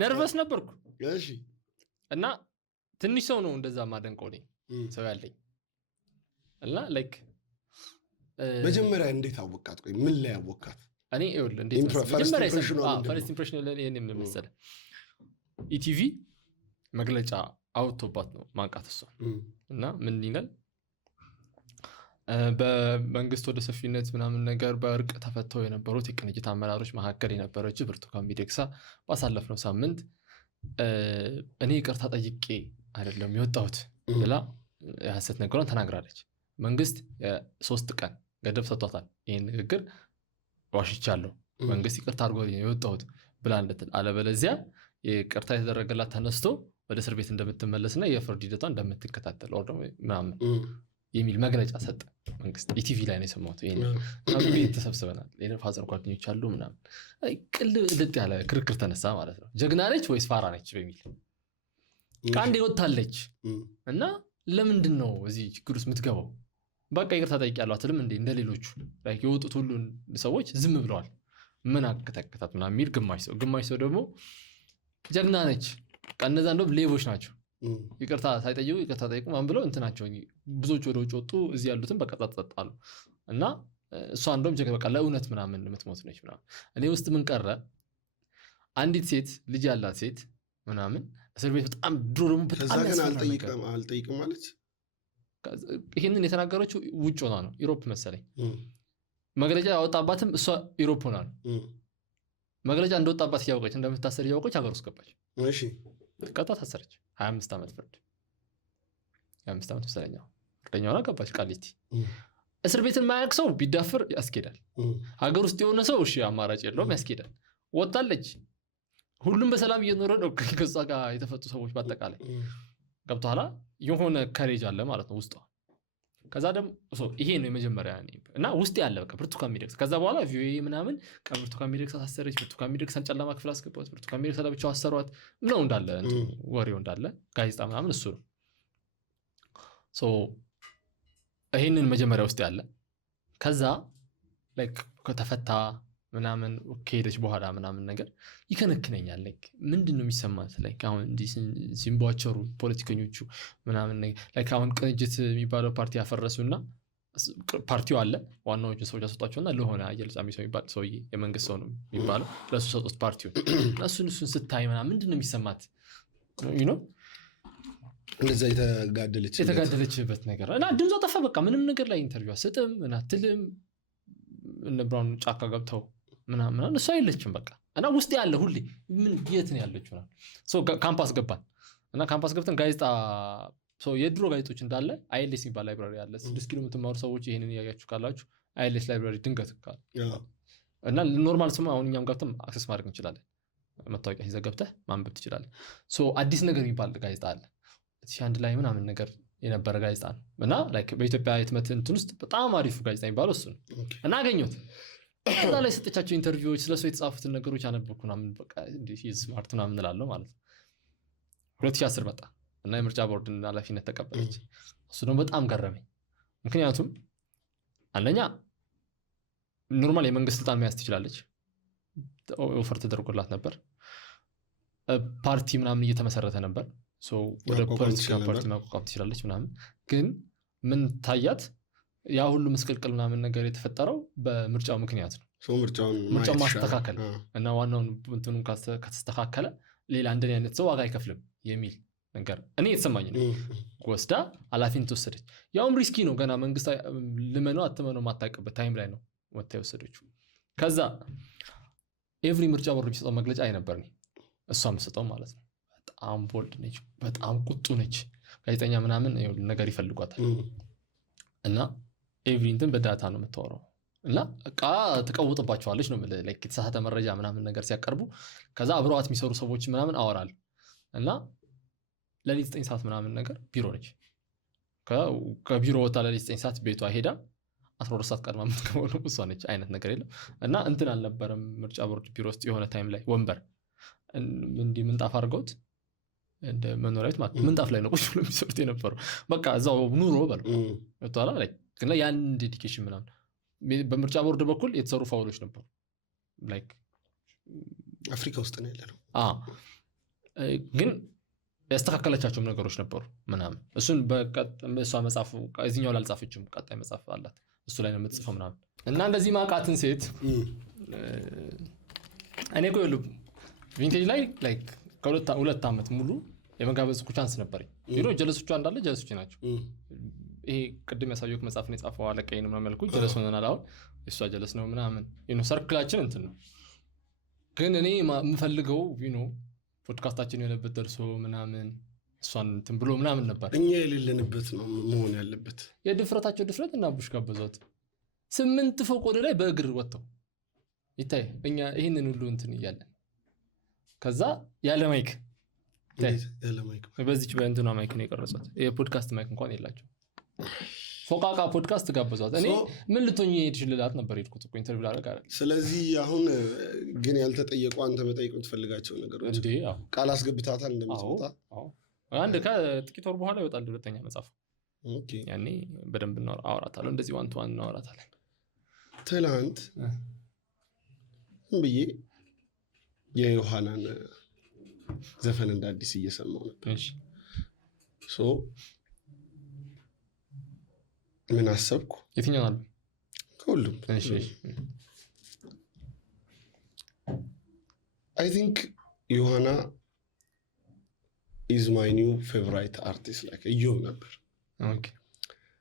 ነርቨስ ነበርኩ። እሺ። እና ትንሽ ሰው ነው እንደዛ ማደንቀው እኔ ሰው ያለኝ እና ላይክ መጀመሪያ እንዴት አወቃት? ቆይ ምን ላይ አወቃት? እኔ ይኸውልህ እንዴት መጀመሪያ ፈርስት ኢምፕሬሽን ለኔ ምን መሰለህ ኢቲቪ መግለጫ አውጥቶባት ነው ማንቃት እሷ እና ምን ይላል በመንግስት ወደ ሰፊነት ምናምን ነገር በእርቅ ተፈተው የነበሩት የቅንጅት አመራሮች መካከል የነበረችው ብርቱካን ሚደቅሳ ባሳለፍነው ሳምንት እኔ ይቅርታ ጠይቄ አይደለም የወጣሁት ብላ የሐሰት ነገሯን ተናግራለች። መንግስት የ3 ቀን ገደብ ሰጥቷታል። ይህን ንግግር ዋሽቻለሁ መንግስት ይቅርታ አድርጎ የወጣሁት ብላ እንደትል አለበለዚያ ይቅርታ የተደረገላት ተነስቶ ወደ እስር ቤት እንደምትመለስና የፍርድ ሂደቷን እንደምትከታተል ኦር ምናምን የሚል መግለጫ ሰጠ መንግስት። ኢቲቪ ላይ ነው የሰማሁት። ይሄን ቤት ተሰብስበናል የፋዘር ጓደኞች አሉ ምናምን ቅልጥ ያለ ክርክር ተነሳ ማለት ነው። ጀግና ነች ወይስ ፋራ ነች በሚል ከአንድ ይወጣለች እና ለምንድን ነው እዚህ ችግር ውስጥ የምትገባው? በቃ ይቅርታ ጠይቄያለሁ አትልም እንዴ? እንደሌሎቹ የወጡት ሁሉ ሰዎች ዝም ብለዋል። ምን አከታከታት ምናምን የሚል ግማሽ ሰው ደግሞ ጀግና ነች እነዛ እንደውም ሌቦች ናቸው ይቅርታ ሳይጠይቁ ይቅርታ ጠይቁ ማን ብለው እንትናቸው ብዙዎች ወደ ውጭ ወጡ። እዚህ ያሉትን በቃ ጸጥጣሉ እና እሷ እንደውም ጀግና በቃ ለእውነት ምናምን የምትሞት ነች ምናምን። እኔ ውስጥ ምን ቀረ አንዲት ሴት ልጅ ያላት ሴት ምናምን እስር ቤት በጣም ድሮ ደግሞ በጣም አልጠይቅም ማለት ይሄንን የተናገረችው ውጭ ሆና ነው። ኢሮፕ መሰለኝ መግለጫ ያወጣባትም እሷ ኢሮፕ ሆና ነው። መግለጫ እንደወጣባት እያወቀች እንደምታሰር እያወቀች ሀገር ውስጥ ገባች። እሺ ቀጣ ታሰረች። 25 ዓመት ፍርድ 25 ዓመት መሰለኛው ፍርደኛው ነው። ገባች ቃሊቲ። እስር ቤትን ማያውቅ ሰው ቢዳፍር ያስኬዳል። ሀገር ውስጥ የሆነ ሰው እሺ አማራጭ የለውም ያስኬዳል። ወጣለች። ሁሉም በሰላም እየኖረ ነው ከዛ ጋር የተፈቱ ሰዎች በአጠቃላይ ገብቷላ። የሆነ ከሬጅ አለ ማለት ነው ውስጧ። ከዛ ደግሞ ይሄ ነው የመጀመሪያ እና ውስጥ ያለ በቃ ብርቱካን ሚደቅሳ። ከዛ በኋላ ቪኦኤ ምናምን ብርቱካን ሚደቅሳ ታሰረች፣ ብርቱካን ሚደቅሳን ጨለማ ክፍል አስገባት፣ ብርቱካን ሚደቅሳ ለብቻው አሰሯት ነው እንዳለ ወሬው እንዳለ ጋዜጣ ምናምን እሱ ነው። ይሄንን መጀመሪያ ውስጥ ያለ ከዛ ላይክ ከተፈታ ምናምን ከሄደች በኋላ ምናምን ነገር ይከነክነኛል። ላይክ ምንድነው የሚሰማት? ላይክ አሁን ሲምቧቸሩ ፖለቲከኞቹ ምናምን ላይክ አሁን ቅንጅት የሚባለው ፓርቲ ያፈረሱና ፓርቲው አለ ዋናዎቹ ሰዎች ያሰጧቸውና ለሆነ አየልጻሚ ሰው የሚባል ሰውዬ የመንግስት ሰው ነው የሚባለው ለሱ ሰጡት ፓርቲውን። እሱን ስታይ ምናምን ምንድነው የሚሰማት? እንደዛ የተጋደለችበት ነገር እና ድምጿ ጠፋ። በቃ ምንም ነገር ላይ ኢንተርቪው አትሰጥም እና አትልም። እነ ብራውን ጫካ ገብተው ምናምን እሷ የለችም በቃ። እና ውስጥ ያለ ሁሌ ምን የት ነው ያለችው ነው። ካምፓስ ገባን እና ካምፓስ ገብተን ጋዜጣ የድሮ ጋዜጦች እንዳለ አይኤልኤስ የሚባል ላይብራሪ አለ። 6 ኪሎ የምትማሩ ሰዎች ይሄንን ያያችሁ ካላችሁ አይኤልኤስ ላይብራሪ ድንገት ካል እና ኖርማል ስሙ አሁን እኛም ገብተን አክሰስ ማድረግ እንችላለን። መታወቂያ ይዘህ ገብተህ ማንበብ ትችላለህ። አዲስ ነገር የሚባል ጋዜጣ አለ 2001 ላይ ምናምን ነገር የነበረ ጋዜጣ ነው እና ላይክ በኢትዮጵያ የህትመት እንትን ውስጥ በጣም አሪፉ ጋዜጣ የሚባለው እሱ ነው። እና አገኘሁት እዛ ላይ ሰጠቻቸው ኢንተርቪዎች ስለሱ የተጻፉትን ነገሮች አነበብኩ ምናምን በቃ እንዲህ ስማርት ምናምን እንላለሁ ማለት ነው። 2010 መጣ እና የምርጫ ቦርድን ኃላፊነት ተቀበለች። እሱ ደግሞ በጣም ገረመኝ። ምክንያቱም አንደኛ ኖርማል የመንግስት ስልጣን መያዝ ትችላለች፣ ኦፈር ተደርጎላት ነበር። ፓርቲ ምናምን እየተመሰረተ ነበር፣ ወደ ፖለቲካ ፓርቲ ማቋቋም ትችላለች ምናምን። ግን ምን ታያት? ያ ሁሉ ምስቅልቅል ምናምን ነገር የተፈጠረው በምርጫው ምክንያት ነው። ምርጫው ማስተካከል እና ዋናውን እንትኑን ከተስተካከለ ሌላ እንደኔ አይነት ሰው ዋጋ አይከፍልም የሚል ነገር እኔ የተሰማኝ ነው። ወስዳ ኃላፊነት ወሰደች። ያውም ሪስኪ ነው። ገና መንግስት ልመነው አትመነው ማታውቅበት ታይም ላይ ነው ወጥታ የወሰደችው። ከዛ ኤቭሪ ምርጫ ቦርድ የሚሰጠው መግለጫ አይነበር እሷ የምትሰጠው ማለት ነው። በጣም ቦልድ ነች፣ በጣም ቁጡ ነች። ጋዜጠኛ ምናምን ነገር ይፈልጓታል እና ኤቭሪንትን በዳታ ነው የምታወራው እና እቃ ተቀውጥባቸዋለች ነው ላይክ የተሳሳተ መረጃ ምናምን ነገር ሲያቀርቡ። ከዛ አብረዋት የሚሰሩ ሰዎች ምናምን አወራል እና ለሊት 9 ሰዓት ምናምን ነገር ቢሮ ነች። ከቢሮ ወጣ ለሊት 9 ሰዓት ቤቷ ሄዳ 12 ሰዓት ቀድማ የምትገባው ነው እሷ ነች አይነት ነገር የለም። እና እንትን አልነበረም ምርጫ ቦርድ ቢሮ ውስጥ የሆነ ታይም ላይ ወንበር እንዲህ ምንጣፍ አድርገውት እንደ መኖሪያ ቤት ማለት ምንጣፍ ላይ ነው ቁጭ ብሎ የሚሰሩት የነበረው። በቃ እዛው ኑሮ በለው ወጣላ ላይ ግን ያን ዴዲኬሽን ምናምን በምርጫ ቦርድ በኩል የተሰሩ ፋውሎች ነበሩ። ላይክ አፍሪካ ውስጥ ነው ያለው ግን ያስተካከለቻቸው ነገሮች ነበሩ ምናምን። እሱን በእሷ መጽሐፉ እዚህኛው ላልጻፈችም ቀጣይ መጽሐፍ አላት እሱ ላይ ነው የምትጽፈው ምናምን። እና እንደዚህ ማቃትን ሴት እኔ እኮ ይኸውልህ ቪንቴጅ ላይ ላይክ ከሁለት ዓመት ሙሉ የመጋበዝ ቻንስ ነበረኝ። ቢሮ ጀለሶቿ እንዳለ ጀለሶች ናቸው። ይሄ ቅድም ያሳየሁት መጽሐፍን የጻፈው አለቃዬን ምናምን ያልኩት ጀለስ ሆነናል። አሁን እሷ ጀለስ ነው ምናምን ሰርክላችን እንትን ነው። ግን እኔ የምፈልገው ፖድካስታችን የሆነበት ደርሶ ምናምን እሷን እንትን ብሎ ምናምን ነበር። እኛ የሌለንበት ነው መሆን ያለበት። የድፍረታቸው ድፍረት እና ቡሽ ጋበዟት 8 ፎቅ ወደ ላይ በእግር ወጥተው ይታይ እኛ ይህንን ሁሉ እንትን እያለን ከዛ ያለ ማይክ በዚች በእንትኗ ማይክ ነው የቀረጿት። የፖድካስት ማይክ እንኳን የላቸው ፎቃቃ ፖድካስት ጋበዟት። እኔ ምን ልትሆኚ ሄድሽልላት ነበር ሄድኩት እኮ ኢንተርቪው ላደርግ አይደል። ስለዚህ አሁን ግን ያልተጠየቁ አንተ መጠየቅ የምትፈልጋቸው ነገሮች ቃል አስገብታታል እንደምትመጣ አንድ ከጥቂት ወር በኋላ ይወጣል ሁለተኛ መጽሐፍ። ያኔ በደንብ አወራታለሁ እንደዚህ ዋን ቱ ዋን እናወራታለን። ትናንት ብዬ የዮሐናን ዘፈን እንደ አዲስ እየሰማሁ ነበር። ምን አሰብኩ? የትኛው አለ? ከሁሉም I think ዮሐና is my new favorite artist like እዮብ ነበር።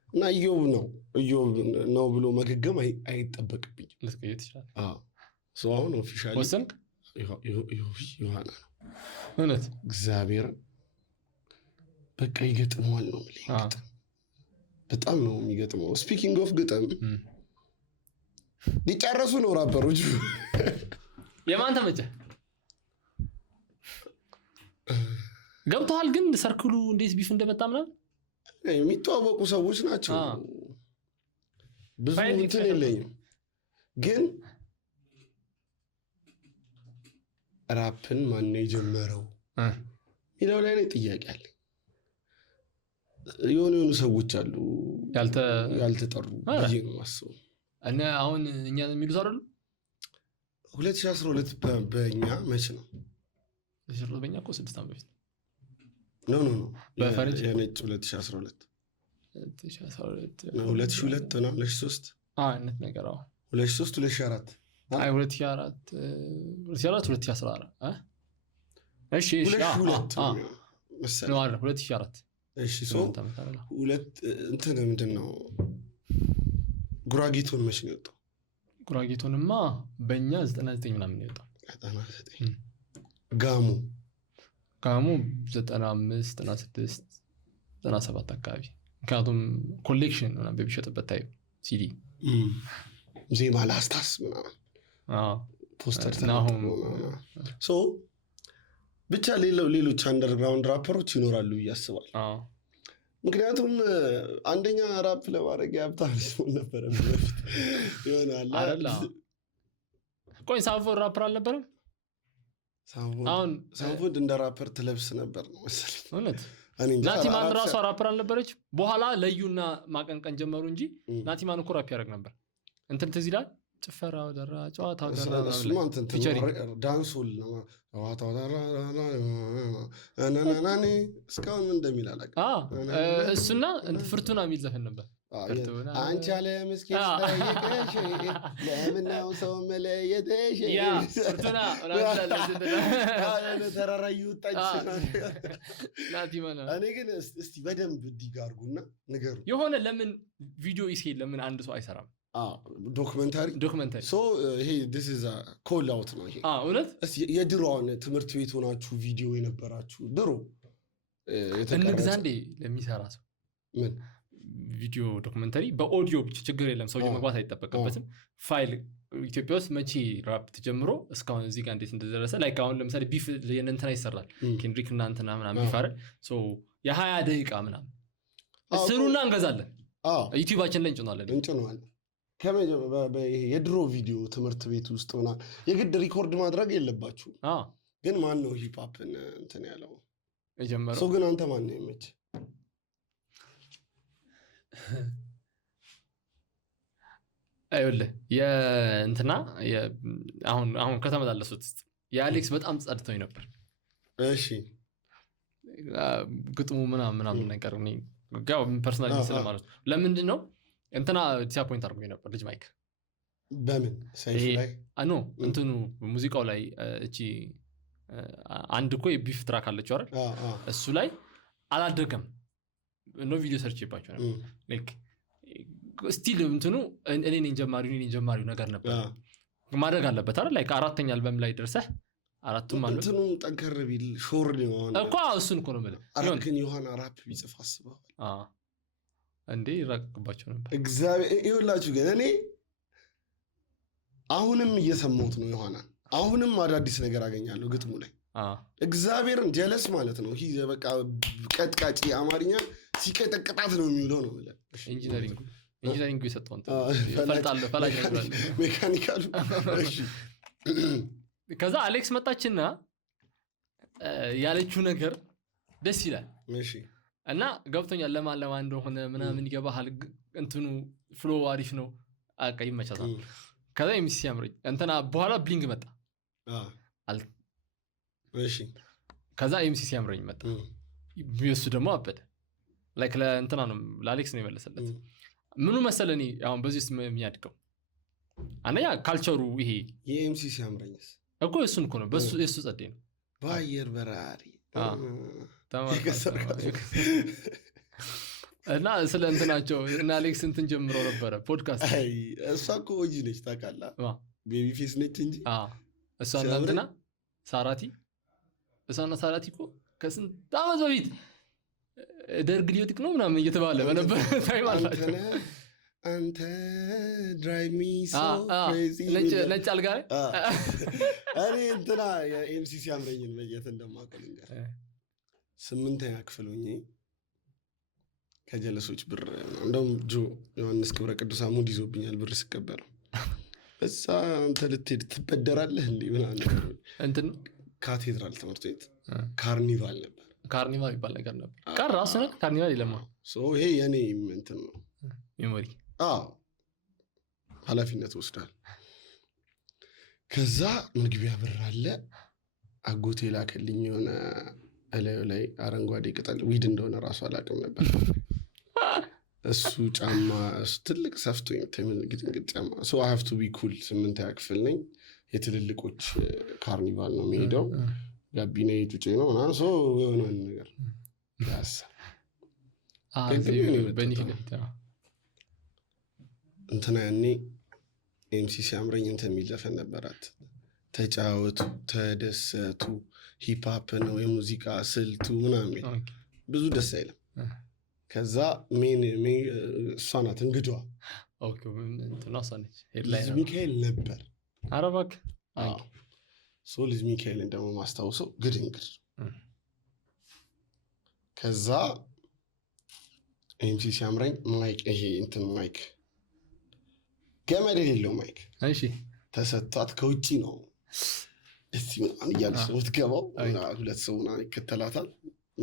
እና እዮብ ነው ብሎ መገገም አይጠበቅብኝም። ልትቀየት ይችላል። አሁን ኦፊሻሊ ወሰንክ ዮሐና ነው እውነት እግዚአብሔር በቃ ይገጥመዋል ነው ማለት በጣም ነው የሚገጥመው። ስፒኪንግ ኦፍ ግጥም ሊጨርሱ ነው ራፐሮቹ። የማን ተመቸ? ገብተዋል ግን ሰርክሉ እንዴት ቢፍ እንደመጣ ምናምን የሚተዋወቁ ሰዎች ናቸው። ብዙ እንትን የለኝም ግን ራፕን ማን ነው የጀመረው ሚለው ላይ ጥያቄ አለ። የሆኑ ሰዎች አሉ ያልተጠሩ ብዬ ነው ማስበው። እና አሁን እኛ የሚሉት አይደሉ 2012 በእኛ መች ነው? 2012 በእኛ እኮ 6 ዓመት በፊት ነው በፈረንጅ የነጭ 2012 ነው 2002 ነው 2003 አይነት ነገር 2003 2004 አይ 2004 2014 እሺ 2002 ነው 2004 እሺ ሁለት እንትን ምንድነው ጉራጌቶን መች ነው የወጣው? ጉራጌቶንማ በእኛ 99 ምናምን ነው የወጣው። 99 ጋሙ 95 96 97 አካባቢ ምክንያቱም ኮሌክሽን ምናምን በሚሸጥበት ታይም ሲዲ ዜማ ላስታስ ምናምን ፖስተር ብቻ ሌሎች አንደርግራውንድ ራፐሮች ይኖራሉ እያስባል። ምክንያቱም አንደኛ ራፕ ለማድረግ ያብታል ሲሆን ነበረ በፊት ይሆናል አይደል? ቆይ ሳንፎድ ራፐር አልነበረም? ሳንፎድ እንደ ራፐር ትለብስ ነበር ነው መሰለኝ። እውነት ናቲማን ራሷ ራፐር አልነበረች? በኋላ ለዩና ማቀንቀን ጀመሩ እንጂ ናቲማን እኮ ራፕ ያደርግ ነበር። እንትን ትዝ ይላል ጭፈራው ደራ ጨዋታው ደራ ዳንሶል ነው እስካሁን እንደሚል አላውቅም። እሱና ፍርቱና የሚል ዘፈን ነበር። አንቺ አለ ምስኪን ጠየቀሽ ለምነው ሰው መለየተሽ ፍርቱና ተራራ ይወጣች እኔ ግን እስቲ በደንብ እንዲጋርጉና ንገሩ የሆነ ለምን ቪዲዮ ይስሄድ ለምን አንድ ሰው አይሰራም? ዶክመንታሪ ይሄ this is a call out ነው። ይሄ እውነት የድሮውን ትምህርት ቤት ሆናችሁ ቪዲዮ የነበራችሁ ድሮ እንግዛ እንዴ ለሚሰራ ሰው ምን ቪዲዮ ዶክመንታሪ በኦዲዮ ብቻ ችግር የለም። ሰውዬው መግባት አይጠበቅበትም። ፋይል ኢትዮጵያ ውስጥ መቼ ራፕ ተጀምሮ እስካሁን እዚህ ጋር እንዴት እንደደረሰ ላይክ አሁን ለምሳሌ ቢፍ የእንትና ይሰራል ኬንድሪክ እና እንትና ምናምን ቢፍ አይደል የ20 ደቂቃ ምናምን ስሩና እንገዛለን ዩቲዩባችን ላይ እንጭናለን። የድሮ ቪዲዮ ትምህርት ቤት ውስጥ ምናምን የግድ ሪኮርድ ማድረግ የለባችሁ። ግን ማን ነው ሂፕሆፕን እንትን ያለው የጀመረው? ሰው ግን አንተ ማን ነው የመች? አይወልህ የእንትና አሁን ከተመላለሱት ውስጥ የአሌክስ በጣም ጸድቶኝ ነበር። እሺ ግጥሙ ምናምን ነገር ጋው ፐርሰናሊ ስለማለት ለምንድን ነው እንትና ዲስአፖይንት አድርጎኝ ነበር ልጅ ማይክ። በምን ሰይፍ ላይ ኖ እንትኑ ሙዚቃው ላይ እቺ አንድ እኮ የቢፍ ትራክ አለችው አይደል? እሱ ላይ አላደገም ነው ቪዲዮ ሰርች ይባቸው ነበር። ላይክ ስቲል እንትኑ እኔ ነኝ ጀማሪው ነገር ነበር ማድረግ አለበት አይደል? ላይክ አራተኛ አልበም ላይ ደርሰህ አራቱም አልበም እንትኑ ጠንከር ቢል ሾር ነው እኮ እሱን እኮ ነው ማለት ነው። ግን ዮሐና ራፕ ቢጽፍ አስበዋል እንዴ? ይራቀቅባቸው ነበር እግዚአብሔር ይሁላችሁ። ግን እኔ አሁንም እየሰማሁት ነው ዮሐና። አሁንም አዳዲስ ነገር አገኛለሁ ግጥሙ ላይ እግዚአብሔርን ጀለስ ማለት ነው። ይሄ በቃ ቀጥቃጭ አማርኛ ሲቀጠቅጣት ነው የሚውለው ነው ማለት ኢንጂነሪንግ የሰጠውን ፈላጭ ሜካኒካሉ። ከዛ አሌክስ መጣችና ያለችው ነገር ደስ ይላል እና ገብቶኛል። ለማን እንደሆነ ምናምን ይገባሃል። እንትኑ ፍሎ አሪፍ ነው። አቀ ይመቻታል። ከዛ ኤምሲ ሲያምረኝ እንትና በኋላ ብሊንግ መጣ። ከዛ ኤምሲ ሲያምረኝ መጣ። እሱ ደግሞ አበደ። ላይክ ለእንትና ነው ለአሌክስ ነው የመለሰለት። ምኑ መሰለኝ አሁን በዚህ ውስጥ የሚያድቀው አንደኛ ካልቸሩ ይሄ የኤምሲ ሲያምረኝስ እኮ እሱን እኮ ነው በሱ የሱ ጸዴ ነው ባየር በራሪ እና ስለ እንትናቸው እና አሌክስ እንትን ጀምሮ ነበረ ፖድካስት። እሷ እኮ ወጂ ነች ታውቃለህ፣ ቤቢ ፌስ ነች እንጂ እሷና እንትና ሳራቲ እኮ ከስንት ዓመት በፊት ደርግ ሊወጥቅ ነው ምናምን እየተባለ በነበር ታይም አላቸው። አንተ ድራይቭ ሚ ሶ ክሬዚ ነጭ አልጋ እኔ እንትና የኤምሲ ሲያምረኝን በየት እንደማውቀው ልንገር። 8ኛ ክፍል ሆኜ ከጀለሶች ብር እንደውም ዮሐንስ ክብረ ቅዱስ አሙድ ይዞብኛል ብር ስቀበለው እዛ አንተ ልትሄድ ትበደራለህ እንዴ ምናምን እንትን ካቴድራል ትምህርት ቤት ካርኒቫል ነበር። ካርኒቫል ይባል ነገር ነበር። ካር ራሱ ነው ካርኒቫል ይለማ ይሄ የኔ እንትን ነው ሜሞሪ። ኃላፊነት ወስዳል። ከዛ መግቢያ ብር አለ። አጎቴ ላከልኝ የሆነ እላዩ ላይ አረንጓዴ ቅጠል ዊድ እንደሆነ ራሱ አላውቅም ነበር። እሱ ጫማ እሱ ትልቅ ሰፍቶ ግጥንግጥ ጫማ I have to be cool 8ኛ ክፍል ነኝ። የትልልቆች ካርኒቫል ነው የሚሄደው። ጋቢና ይቱጭ ነው ምናምን የሆነ ነገር ያሳ እንትና ያኔ ኤምሲ ሲያምረኝ እንትን የሚል ዘፈን ነበራት። ተጫወቱ ተደሰቱ ሂፕሆፕ ነው የሙዚቃ ስልቱ ምናምን ብዙ ደስ አይልም። ከዛ እሷ ናት እንግዷ። ልጅ ሚካኤል ነበር አረባክ ልጅ ሚካኤልን ደግሞ ማስታውሰው ግድንግድ። ከዛ ኤምሲ ሲያምረኝ ማይክ ይሄ እንትን ማይክ ገመድ የሌለው ማይክ ተሰጥቷት ከውጭ ነው እስቲ ምናምን እያለች ነው የምትገባው። 2 ሰው ምናምን ይከተላታል።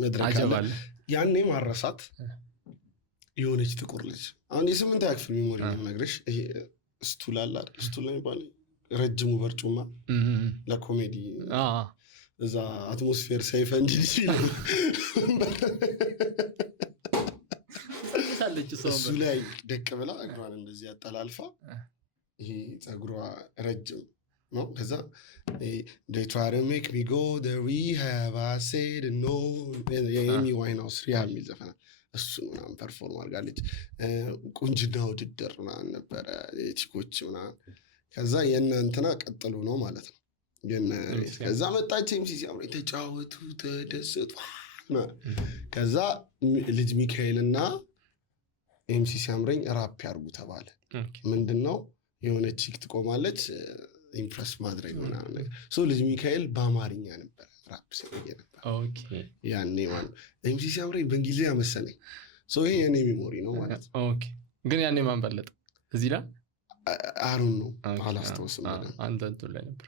መድረክ አለ። ያኔ ማረሳት የሆነች ጥቁር ልጅ አሁን የ8ኛ ክፍል ሚሞሪ ነው የምነግርሽ። ይሄ ስቱል አለ አይደል? ስቱል ነው የሚባለው ረጅሙ በርጩማ ለኮሜዲ እዛ አትሞስፌር ሳይፈንድ ይችላል። እሱ ላይ ደቅ ብላ እግሯን እንደዚህ ያጠላልፋ። ይሄ ፀጉሯ ረጅም ነው። ከዛ they try to make me go there we have I said no የኤሚ ዋይንሃውስ ሪሃብ የሚል ዘፈን እሱ ምናምን ፐርፎርም አድርጋለች። ቁንጅና ውድድር ምናምን ነበረ ቺኮች ምናምን። ከዛ የእነ እንትና ቀጥሉ ነው ማለት ነው። ከዛ መጣች ኤምሲ ሲያምረኝ ተጫወቱ ተደሰቱ። ከዛ ልጅ ሚካኤልና ኤምሲ ሲያምረኝ ራፕ ያርጉ ተባለ። ምንድነው የሆነች ቺክ ትቆማለች ኢምፕረስ ማድረግ ምናምን ነገር። ልጅ ሚካኤል በአማርኛ ነበር ራፕ ሲያደርግ ነበር ያኔ ማለት። ኤምሲ ሲያምረኝ በእንግሊዝኛ መሰለኝ። ይሄ የኔ ሜሞሪ ነው ማለት ነው። ግን ያኔ ማን በለጠ እዚህ ላይ አሩን ነው አላስታውስም። አንተ እንትን ላይ ነበር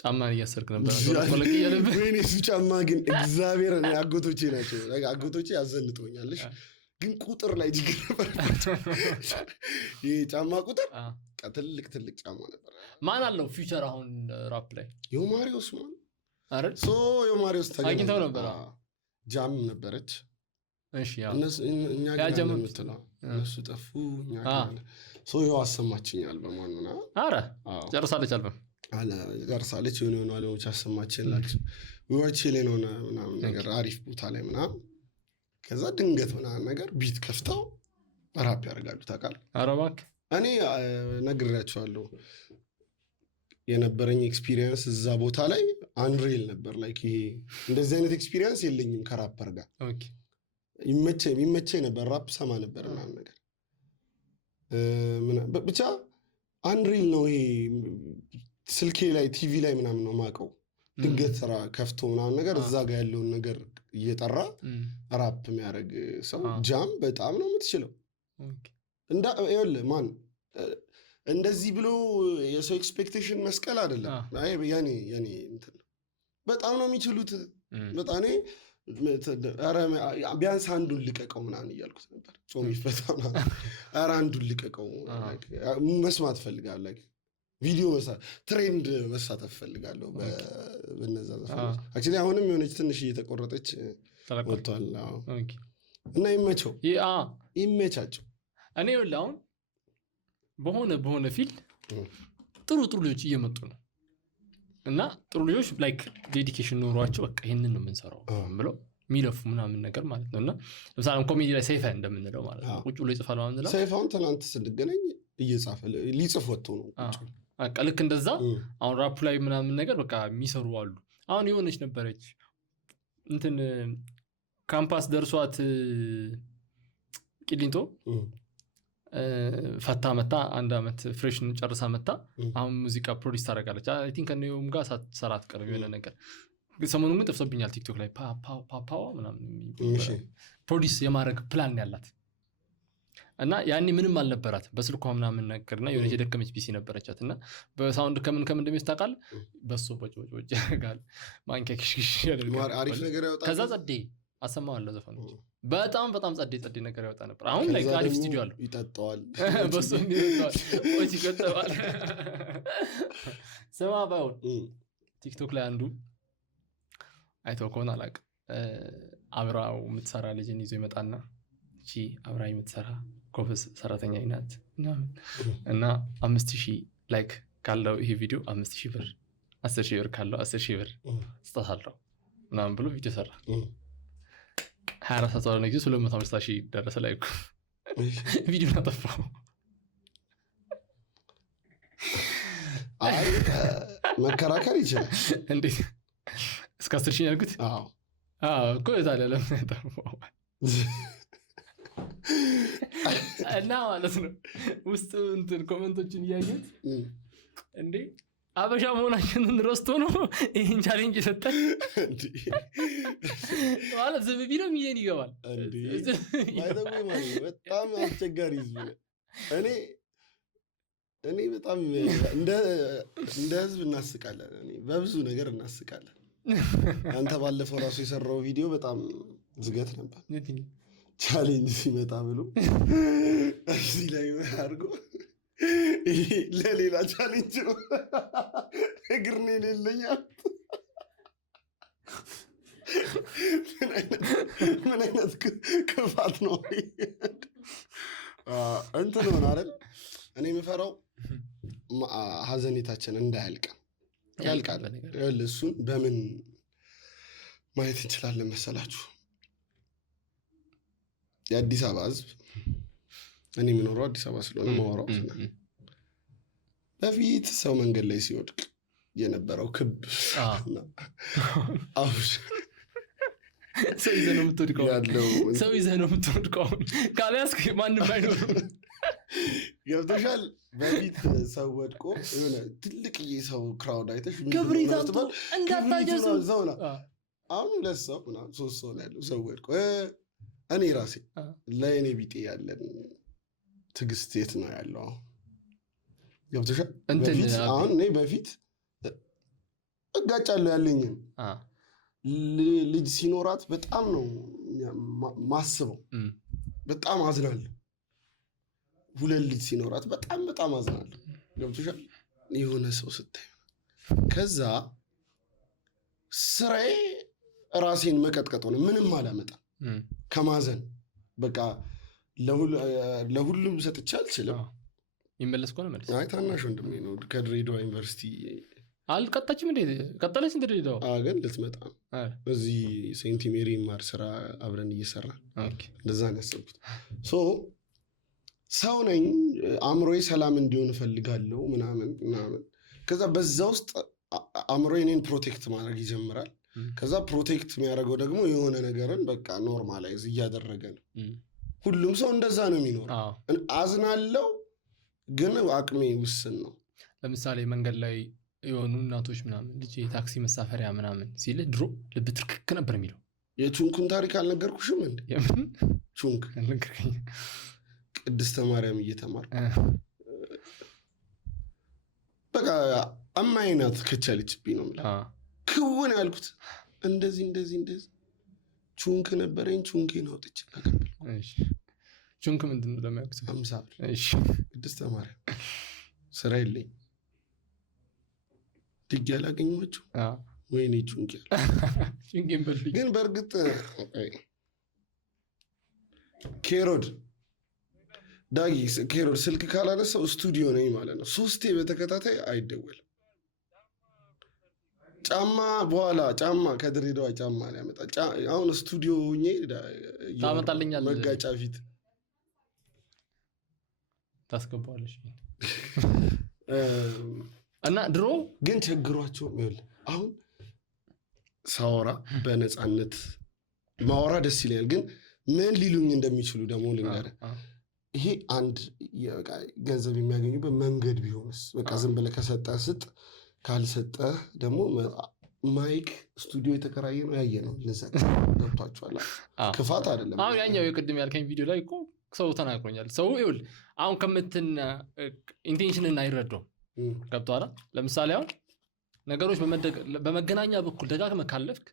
ጫማን እያሰርክ ነበር ወይኔ እሱ ጫማ ግን እግዚአብሔር አጎቶቼ ናቸው አጎቶቼ ያዘንጡኛልሽ ግን ቁጥር ላይ ችግር ነበር ይሄ ጫማ ቁጥር ትልቅ ጫማ ነበር። ማን አለው ፊውቸር አሁን ራፕ ላይ ዮማሪዮስ ማን አይደል ሶ ዮማሪዮስ አግኝተው ነበር ጃም ነበረች። እሺ ያው እኛ ጋር እነሱ ጠፉ እኛ ጋር ሶ ያው አሰማችኛል በማንና አረ ጨርሳለች አልበም ጨርሳለች የሆነ አለሞች አሰማችን ላክስ ወጪ ላይ ነው ምናምን ነገር አሪፍ ቦታ ላይ ምናምን ከዛ ድንገት ምናምን ነገር ቢት ከፍተው ራፕ ያደርጋሉ ታውቃለህ። ኧረ እባክህ እኔ ነግሬያቸዋለሁ የነበረኝ ኤክስፒሪየንስ እዛ ቦታ ላይ አንሪል ነበር። ላይክ ይሄ እንደዚህ አይነት ኤክስፒሪየንስ የለኝም ከራፐር ጋር ኦኬ ይመቸኝ ነበር ራፕ ሰማ ነበር ምናምን ነገር ብቻ አንሪል ነው ይሄ ስልኬ ላይ ቲቪ ላይ ምናምን ነው ማቀው ድንገት ስራ ከፍቶ ምናምን ነገር እዛ ጋር ያለውን ነገር እየጠራ ራፕ የሚያደርግ ሰው ጃም በጣም ነው የምትችለው። ይኸውልህ ማን እንደዚህ ብሎ የሰው ኤክስፔክቴሽን መስቀል አይደለም። ያኔ እንትን በጣም ነው የሚችሉት። በጣም ቢያንስ አንዱን ልቀቀው ምናምን እያልኩት ነበር። ጾም ይፈታ ኧረ አንዱን ልቀቀው መስማት ፈልጋለሁ። ቪዲዮ ትሬንድ መሳተፍ ፈልጋለሁ በነዛ ዘፈኖች። አክቹዋሊ አሁንም የሆነች ትንሽ እየተቆረጠች ወጥቷል እና ይመቻቸው። እኔ ይኸውልህ አሁን በሆነ ፊልድ ጥሩ ልጆች እየመጡ ነው እና ጥሩ ልጆች ላይክ ዴዲኬሽን ኖሯቸው በቃ ይሄንን ነው የምንሰራው ብለው የሚለፉ ምናምን ነገር ማለት ነው። እና ለምሳሌ ኮሜዲ ላይ ሰይፈ እንደምንለው ማለት ነው ቁጭ ብሎ ይጽፋል ማለት ነው። ሰይፈ አሁን ትናንት ስንገናኝ እየጻፈ ሊጽፍ ወጥቶ ነው በቃ ልክ እንደዛ አሁን ራፕ ላይ ምናምን ነገር በቃ የሚሰሩ አሉ። አሁን የሆነች ነበረች እንትን ካምፓስ ደርሷት ቂሊንጦ ፈታ መታ 1 አመት ፍሬሽን ጨርሳ መታ አሁን ሙዚቃ ፕሮዲስ ታደርጋለች። አይ ቲንክ ከነውም ጋር ሰራት ቀርብ የሆነ ነገር ሰሞኑን ግን ጠፍቶብኛል ቲክቶክ ላይ ፓፓዋ ምናምን ፕሮዲስ የማድረግ ፕላን ያላት እና ያኔ ምንም አልነበራት በስልኳ ምናምን ነገርና የሆነች የደከመች ፒሲ ነበረቻት እና በሳውንድ ከምን እንደሚስተካከል በሶ ቦጭ ያደርጋል ማንኪያ ክሽክሽ ያደርጋል አሪፍ ነገር ያወጣል። ከዛ ጸዴ አሰማዋለሁ ዘፈኖች በጣም ጸዴ ነገር ያወጣ ነበር። አሁን ላይ አሪፍ ስቱዲዮ አለው ይጠጣዋል በሶ ይጠጣዋል ወጪ ይቀጥላል። ስማ ባውን ቲክቶክ ላይ አንዱ አይተው ከሆነ አላውቅም አብራው የምትሰራ ልጅን ይዞ ይመጣና እቺ አብራኝ የምትሰራ ኮፈስ ሰራተኛ ናት እና 5000 ላይክ ካለው ይሄ ቪዲዮ 5000 ብር 10000 ብር ካለው 10000 ብር ስታሳለው ምናምን ብሎ ቪዲዮ ሰራ 24 ሰዓት ነው ጊዜ 250,000 ደረሰ። ላይክ ቪዲዮ አጠፋው። አይ መከራከር ይችላል እንዴ እስከ 10,000 ያልኩት እኮ የታለ ለምን ያጠፋው እና ማለት ነው ውስጥ እንትን ኮሜንቶችን እያየት እንዴ አበሻ መሆናችንን ረስቶ ነው ይሄን ቻሌንጅ የሰጠን እንዴ ማለት ዝም ቢለው ሚሊዮን ይገባል እንዴ ማይደው ማለት በጣም አስቸጋሪ ህዝብ ነው። እኔ በጣም እንደ ህዝብ እናስቃለን። እኔ በብዙ ነገር እናስቃለን። አንተ ባለፈው ራሱ የሰራው ቪዲዮ በጣም ዝገት ነበር። ቻሌንጅ ሲመጣ ብሎ እዚህ ላይ አድርጎ ለሌላ ቻሌንጅ ነው እግር ነው የሌለኛል። ምን አይነት ክፋት ነው እንትን ሆነ አይደል? እኔ የምፈራው ሀዘኔታችን እንዳያልቅ ያልቃል። እሱን በምን ማየት እንችላለን መሰላችሁ? የአዲስ አበባ ህዝብ እኔ የምኖረው አዲስ አበባ ስለሆነ ማወራው በፊት ሰው መንገድ ላይ ሲወድቅ የነበረው ክብ ሰው ይዘህ ነው የምትወድቀው ያለው ሰው ይዘህ ነው የምትወድቀው ካልያዝክ ማንም አይኖርም። ገብቶሻል? በፊት ሰው ወድቆ የሆነ ትልቅዬ ሰው ክራውድ አይተሽ ክብሪታቱ እንዳታጀሱ ዘውና አሁን 2 ሰው ምናምን 3 ሰው ነው ያለው ሰው ወድቆ እኔ ራሴ ለእኔ ቢጤ ያለን ትግስት የት ነው ያለው? ገብቶሻል? አሁን እኔ በፊት እጋጫለሁ ያለኝን ልጅ ሲኖራት በጣም ነው ማስበው። በጣም አዝናለሁ። 2 ልጅ ሲኖራት በጣም አዝናለሁ። ገብቶሻል? የሆነ ሰው ስታይ ከዛ ስራዬ ራሴን መቀጥቀጥ ሆነ። ምንም አላመጣም ከማዘን በቃ ለሁሉም ሰጥቼ አልችልም። ይመለስ ከሆነ መልስ። አይ ታናሽ ወንድሜ ነው ከድሬዳዋ ዩኒቨርሲቲ አልቀጣችም እንዴ? ቀጠለች እንደ ድሬዳዋ? ግን ልትመጣ እዚህ ሴንት ሜሪ ማር ስራ አብረን እየሰራ እንደዛ ነው ያሰብኩት። ሰው ነኝ፣ አእምሮዬ ሰላም እንዲሆን እፈልጋለሁ ምናምን። ከዛ በዛ ውስጥ አእምሮዬ እኔን ፕሮቴክት ማድረግ ይጀምራል። ከዛ ፕሮቴክት የሚያደርገው ደግሞ የሆነ ነገርን በቃ ኖርማላይዝ እያደረገ ነው። ሁሉም ሰው እንደዛ ነው የሚኖረው። አዝናለው ግን አቅሜ ውስን ነው። ለምሳሌ መንገድ ላይ የሆኑ እናቶች ምናምን ልጅ የታክሲ መሳፈሪያ ምናምን ሲል ድሮ ልብ ትርክክ ነበር የሚለው። የቹንኩን ታሪክ አልነገርኩሽም እንዴ? ቹንክ ቅድስተ ማርያም እየተማርኩ በቃ አማይናት ከቻለችብኝ ነው የምልህ። ክውን ያልኩት እንደዚህ ቹንክ ነበረኝ። ቹንኬን አውጥቼ ቹንክ ምንድን ነው ለማያውቅ ሰው? 50 ብር ቅድስተ ማርያም ስራ የለኝ ድግ ያላገኘኋቸው ወይኔ ቹንክ ግን በእርግጥ ኬሮድ ዳጊ ኬሮድ ስልክ ካላነሳው ስቱዲዮ ነኝ ማለት ነው። 3 በተከታታይ አይደወልም። ጫማ ከድሬዳዋ ጫማ ላይ ያመጣ አሁን ስቱዲዮ ሆኜ ታመጣልኛለህ። መጋጫ ፊት ታስገባለሽ እና ድሮ ግን ቸግሯቸው አሁን ሳወራ በነፃነት ማወራ ደስ ይለኛል። ግን ምን ሊሉኝ እንደሚችሉ ደግሞ ልንገርህ። ይሄ አንድ ገንዘብ የሚያገኙበት መንገድ ቢሆንስ? በቃ ዝም ብለህ ከሰጠህ ስጥ፣ ካልሰጠህ ደግሞ ማይክ ስቱዲዮ የተከራየ ነው ያየ ነው ልንሰጥ። ገብቷችኋል? ክፋት አይደለም። አሁን ያኛው የቅድም ያልከኝ ቪዲዮ ላይ እኮ ሰው ተናግሮኛል። ሰው ይኸውልህ አሁን ኢንቴንሽንን አይረዳውም። ገብቶሃል? ለምሳሌ አሁን ነገሮች በመገናኛ በኩል ደጋግመህ ካለፍክ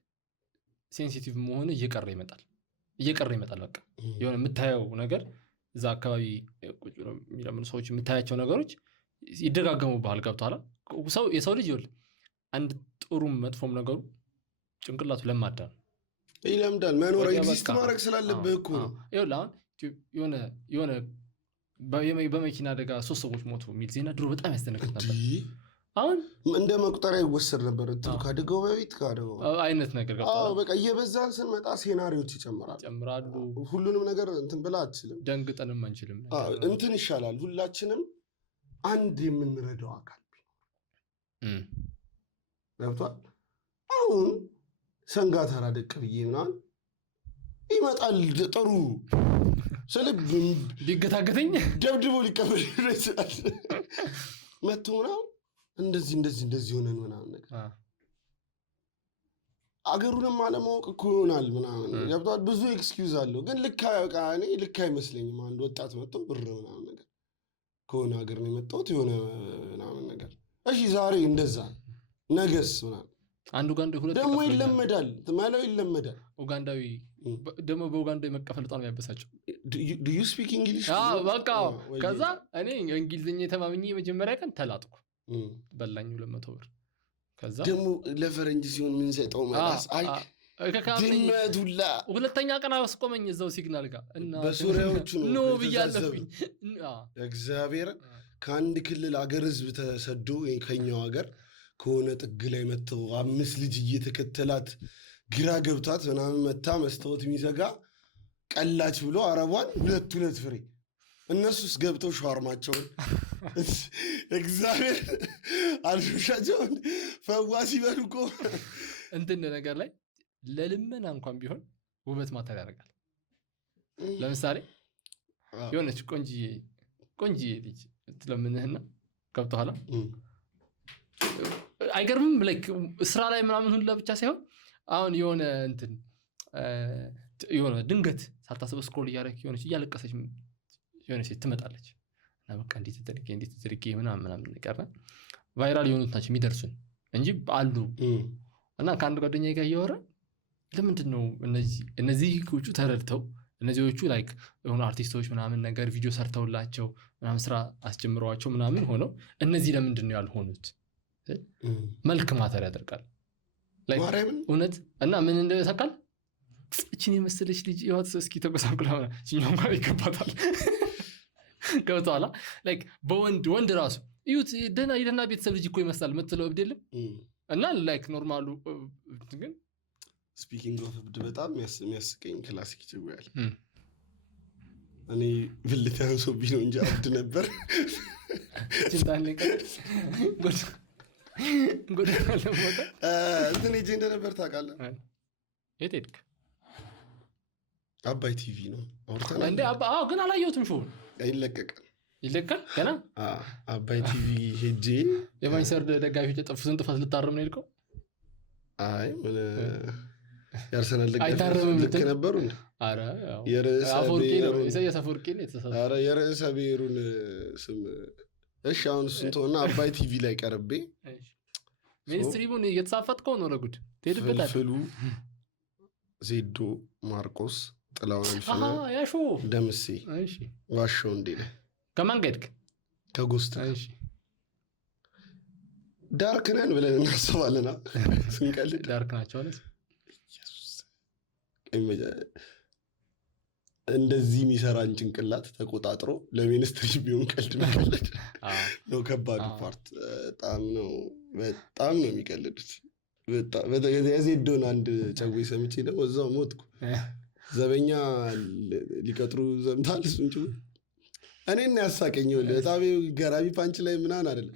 ሴንሲቲቭ መሆን እየቀረ ይመጣል። በቃ የሆነ የምታየው ነገር እዛ አካባቢ ቁጭ ብለው የሚለምኑ ሰዎች የምታያቸው ነገሮች ይደጋገሙብሃል። ገብቶሃል? የሰው ልጅ ይኸውልህ አንድ ጥሩም መጥፎም ነገሩ ጭንቅላቱ ለማዳ ነው፣ ይለምዳል። መኖር ኤግዚስት ማድረግ ስላለብህ እኮ ነው። ይኸውልህ አሁን የሆነ በመኪና አደጋ 3 ሰዎች ሞቱ የሚል ዜና ድሮ በጣም ያስደነግጥ ነበር። አሁን እንደ መቁጠሪያ ይወሰድ ነበር። ከአደጋው በፊት አይነት ነገር በቃ እየበዛን ስንመጣ ሴናሪዎች ይጨምራሉ። ሁሉንም ነገር እንትን ብላ አትችልም። ደንግጠንም አንችልም። እንትን ይሻላል። ሁላችንም አንድ የምንረዳው አካል ገብቷል። አሁን ሰንጋ ተራ ደቅ ብዬ ምናምን ይመጣል ጥሩ ስልብ ቢገታገተኝ ደብድቦ ሊቀበል ይችላል። መጥቶ ምናምን እንደዚህ ሆነን ምናምን ነገር አገሩንም አለማወቅ እኮ ይሆናል ምናምን ገብቷል። ብዙ ኤክስኪውዝ አለው። ግን ልክ አይመስለኝም። አንድ ወጣት መጥቶ ብር ምናምን ነገር ከሆነ ሀገር ነው የመጣሁት የሆነ ምናምን ነገር እሺ ዛሬ እንደዛ ነገስ ምናምን አንድ ኡጋንዳዊ ደግሞ ይለመዳል። ማለው ይለመዳል። ኡጋንዳዊ ደግሞ በኡጋንዳዊ መቀፈል በጣም ያበሳጨው። ዱ ዩ ስፒክ እንግሊሽ? በቃ ከዛ እኔ እንግሊዝኛ የተማመኝ የመጀመሪያ ቀን ተላጥኩ። በላኝ 200 ብር። ከዛ ደግሞ ለፈረንጅ ሲሆን ምን ሰጠው ማለት ድመቱላ ሁለተኛ ቀን አስቆመኝ እዛው ሲግናል ጋር እና በሱሪያዎቹ ነው ብያለሁኝ። እግዚአብሔር ከአንድ ክልል አገር ህዝብ ተሰዶ ከኛው ሀገር ከሆነ ጥግ ላይ መጥተው 5 ልጅ እየተከተላት ግራ ገብቷት ምናምን መታ መስታወት የሚዘጋ ቀላች ብሎ አረቧን 2 ፍሬ እነሱስ ገብተው ሻርማቸውን እግዚአብሔር አልሹሻቸውን ፈዋስ ይበሉ እኮ እንትን ነገር ላይ ለልመና እንኳን ቢሆን ውበት ማተር ያደርጋል። ለምሳሌ የሆነች ቆንጂዬ ልጅ ትለምንህና ገብቶሃል? አይገርምም? ስራ ላይ ምናምን ሁላ ብቻ ሳይሆን አሁን የሆነ ድንገት ሳታስበው ስክሮል እያደረግህ የሆነች እያለቀሰች የሆነ ሴት ትመጣለች በቃ እንዴት ተደርጌ ምናምን ነገር ቫይራል የሆኑት ናቸው የሚደርሱን እንጂ አሉ። እና ከአንድ ጓደኛዬ ጋር እያወራን ለምንድን ነው እነዚህዎቹ ተረድተው እነዚህዎቹ ላይክ የሆኑ አርቲስቶች ምናምን ነገር ቪዲዮ ሰርተውላቸው ምናምን ስራ አስጀምረዋቸው ምናምን ሆነው እነዚህ ለምንድን ነው ያልሆኑት? መልክ ማተር ያደርጋል እውነት። እና ምን እንደታውቃል እችን የመሰለች ልጅ ይወት እስኪ ተቆሳቁላ እኛው ጋር ይገባታል ገብቷላ። ላይክ በወንድ ራሱ እዩት ደህና ቤተሰብ ልጅ እኮ ይመስላል የምትለው እብድ የለም። እና ላይክ ኖርማሉ ግን ስፒኪንግ ኦፍ እብድ በጣም የሚያስቀኝ ክላሲክ ጭውያል እኔ ብልት ያንሶብኝ ነው እንጂ አብድ ነበር። ጎዳና ለሞታ እንትን ሄጄ እንደነበር ታውቃለህ? የት ሄድክ? አባይ ቲቪ ነው እንዴ? ግን አላየሁትም። ሾው ይለቀቃል ገና? አባይ ቲቪ ሄጄ የማንቸስተር ደጋፊዎች የጠፉትን ጥፋት ልታረም ነው የሄድከው? አይ ምን ያርሰናል ልክ ነበሩ እንዴ? አረ የርዕሰ ብሔሩን ስም እሺ አሁን እሱን ተውና አባይ ቲቪ ላይ ቀርቤ ሚኒስትሪቡን እየተሳፈጥከው ነው ለጉድ ትሄድበታል። ፍሉ ዜዶ ማርቆስ ጥላውን አልፈና ያሹ ደምሴ ዋሻው እንዴ ላይ ከማን ጋር ሄድክ? ከጎስት ዳርክ ነን ብለን እናስባለና ስንቀልድ ዳርክ ናቸው አለ እንደዚህ የሚሰራን ጭንቅላት ተቆጣጥሮ ለሚኒስትሪ ቢሆን ቀልድ መቀለድ ነው ከባዱ ፓርት። በጣም ነው የሚቀልዱት። የዜዶን አንድ ጨዌ ሰምቼ ደግሞ እዛው ሞትኩ። ዘበኛ ሊቀጥሩ ዘምታል እሱን ጭ እኔና ያሳቀኘው በጣም ገራሚ ፓንች ላይ ምናምን አይደለም።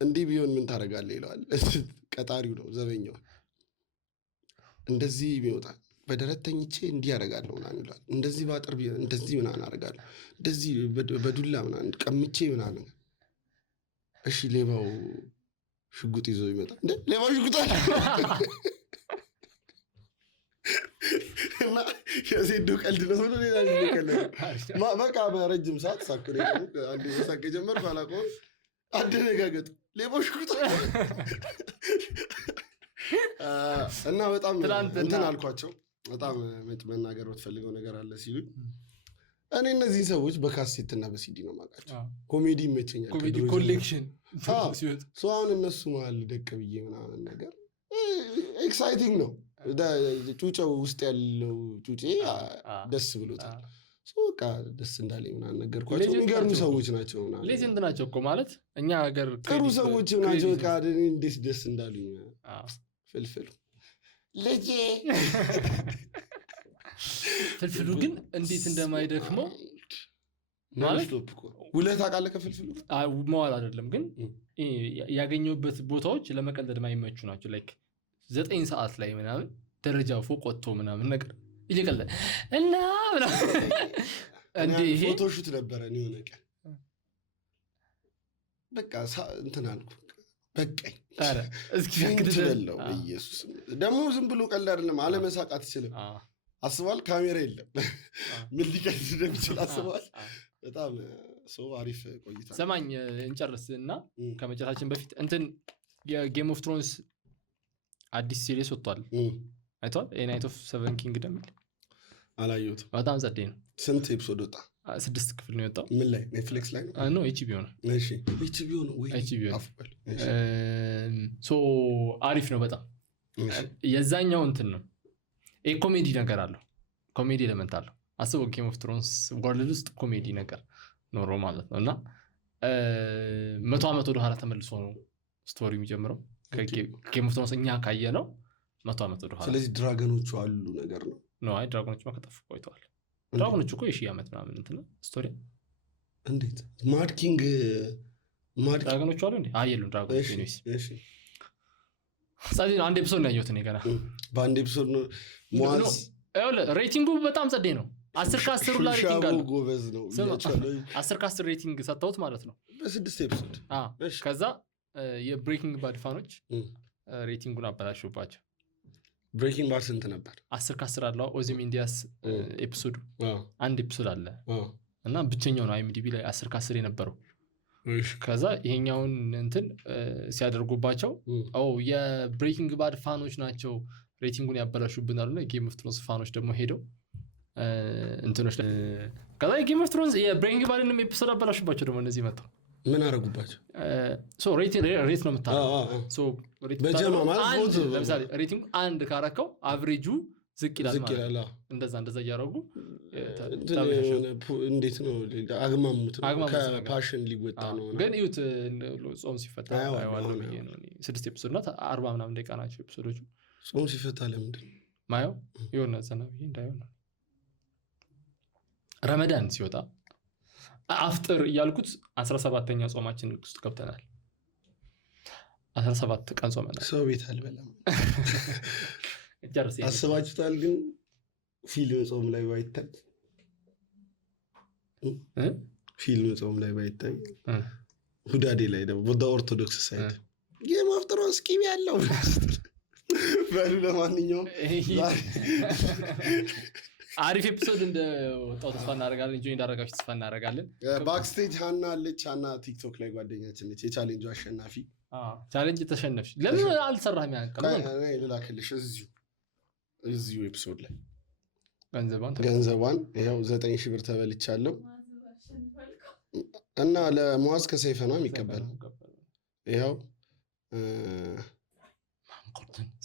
እንዲህ ቢሆን ምን ታደርጋለህ ይለዋል ቀጣሪው ነው ዘበኛው። እንደዚህ ቢወጣ በደረት ተኝቼ እንዲህ ያደርጋለሁ ምናምን ይለዋል። እንደዚህ ባጥር እንደዚህ ምናምን አደርጋለሁ፣ እንደዚህ በዱላ ምናምን ቀምቼ ምናምን። እሺ ሌባው ሽጉጥ ይዞ ይመጣ እንደ ሌባው ሽጉጥ አለ እና የዜዶ ቀልድ ነው ሆኖ ሌላ ቀልድ በቃ በረጅም ሰዓት ሳክሬ ደግሞ አንድ ሳቅ ጀመርኩ። አላውቀውም አደነጋገጡ ሌባው ሽጉጥ እና በጣም እንትን አልኳቸው። በጣም መናገር ብትፈልገው ነገር አለ ሲሉኝ እኔ እነዚህ ሰዎች በካሴት እና በሲዲ ነው የማውቃቸው። ኮሜዲ ይመቸኛል። ኮሜዲ ኮሌክሽን አሁን እነሱ መሀል ደቅ ብዬ ምናምን ነገር ኤክሳይቲንግ ነው። ጩጬው ውስጥ ያለው ጩጬ ደስ ብሎታል። በቃ ደስ እንዳለኝ ምናምን ነገርኳቸው። የሚገርሙ ሰዎች ናቸው። ሌጀንድ ናቸው እኮ ማለት እኛ ሀገር ጥሩ ሰዎች ናቸው። በቃ እንዴት ደስ እንዳሉኝ ፍልፍሉ ልጄ ፍልፍሉ ግን እንዴት እንደማይደክመው ማለት ውለህ ታውቃለህ። ከፍልፍሉ መዋል አይደለም ግን ያገኘሁበት ቦታዎች ለመቀለድ ማይመቹ ናቸው። ላይክ 9 ሰዓት ላይ ምናምን ደረጃ ፎቅ ወጥቶ ምናምን ነገር ይለቀለ እና እንዴ ይሄ ፎቶሹት ነበረ ነው የሆነ ቀን በቃ እንትን አልኩ በቃኝ። አረ እስኪ ትበለው ኢየሱስ ደግሞ ዝም ብሎ ቀልድ አይደለም። አለመሳቅ አትችልም። አስባል ካሜራ የለም ምን ሊቀልድ እንደሚችል አስባል። በጣም ሰው አሪፍ ቆይታ። ሰማኝ እንጨርስ እና ከመጨረሻችን በፊት እንትን የጌም ኦፍ ትሮንስ አዲስ ሲሪስ ወጥቷል። አይቷል? ናይት ኦፍ ሰቨን ኪንግደም አላየሁትም። በጣም ጸዴ ነው። ስንት ኤፒሶድ ወጣ? 6 ክፍል ነው የወጣው። ምን ላይ? ኔትፍሊክስ ላይ ነው? ኖ ኤችቢኦ ነው። እሺ ኤችቢኦ ነው ወይ? ኤችቢኦ ሶ አሪፍ ነው በጣም። የዛኛው እንትን ነው ኮሜዲ ነገር አለው። ኮሜዲ ኤሌመንት አለው። አስበው ጌም ኦፍ ትሮንስ ወርልድ ውስጥ ኮሜዲ ነገር ኖሮ ማለት ነው። እና 100 ዓመት ወደ ኋላ ተመልሶ ነው ስቶሪ የሚጀምረው። ጌም ኦፍ ትሮንስ እኛ ካየ ነው 100 ዓመት ወደ ኋላ። ስለዚህ ድራገኖቹ አሉ ነገር ነው ነው። አይ ድራጎኖቹ ከጠፉ ቆይተዋል። ድራጎኖቹ እኮ የሺህ ዓመት ምናምን እንትን ነው ስቶሪ። እንዴት ማድ ኪንግ ድራጎኖቹ አሉ እንዴ? አይ የሉም ድራጎኖቹ። እሺ ጸዴ ነው። አንድ ኤፒሶድ ነው ያየሁት እኔ ገና በአንድ ኤፒሶድ ነው። ሟዝ ሬቲንጉ በጣም ጸዴ ነው። 10 ከ10 ሁላ ሬቲንግ አለው። ጎበዝ ነው። 10 ከ10 ሬቲንግ ሰጥተውት ማለት ነው በ6 ኤፒሶድ። ከዛ የብሬኪንግ ባድ ፋኖች ሬቲንጉን አበላሹባቸው። ብሬኪንግ ባድ ስንት ነበር? 10 ከ10 አለው። ኦዚሚንዲያስ ኤፒሶዱ አንድ ኤፒሶድ አለ እና ብቸኛው ነው IMDb ላይ 10 ከ10 የነበረው ከዛ ይሄኛውን እንትን ሲያደርጉባቸው የብሬኪንግ ባድ ፋኖች ናቸው ሬቲንጉን ያበላሹብናል እና ጌም ኦፍ ትሮንስ ፋኖች ደግሞ ሄደው እንትኖች ከዛ ጌም ኦፍ ትሮንስ የብሬኪንግ ባድንም ኤፒሶድ አበላሹባቸው ደግሞ እነዚህ መጣው ምን አረጉባቸው ሶ ሬት ነው የምታረገው ሶ ሬት በጀማ ማለት ለምሳሌ ሬቲንግ 1 ካረከው አቨሬጁ ዝቅ ይላል እንደዛ እያደረጉ እንዴት ነው አግማሙት ከፓሽን ሊወጣ ነው ግን ይሁት ጾም ሲፈታ አይዋለው ብዬ ነው 6 ኤፒሶድ ናት 40 ምናምን ደቂቃ ናቸው ኤፒሶዶቹ ጾም ሲፈታ ለምንድን ማየው የሆነ ዘና ብዬ እንዳይሆን ረመዳን ሲወጣ አፍጥር እያልኩት 17ኛ ጾማችን ውስጥ ገብተናል 17 ቀን ጾመናል ሰው ቤት አልበላም አስባችሁታል ግን ፊልም ጾም ላይ ባይታይ ፊልም ጾም ላይ ባይታይ ሁዳዴ ላይ ደግሞ በኦርቶዶክስ ሳይድ የማፍጥሮ ስኪም ያለው በሉ ለማንኛውም አሪፍ ኤፒሶድ እንደወጣው ተስፋ እናደርጋለን እንጂ እንዳረጋችሁ ተስፋ እናደርጋለን ባክስቴጅ ሃና አለች ሃና ቲክቶክ ላይ ጓደኛችን ነች የቻሌንጁ አሸናፊ ቻሌንጅ ተሸነፍሽ ለምን አልሰራህም ያንቀል እኔ ልላክልሽ እዚሁ ኤፒሶድ ላይ ገንዘቧን ይኸው 9,000 ብር ተበልቻለሁ እና ለሙአዝ ከሰይፈ ነው የሚቀበለው ይኸው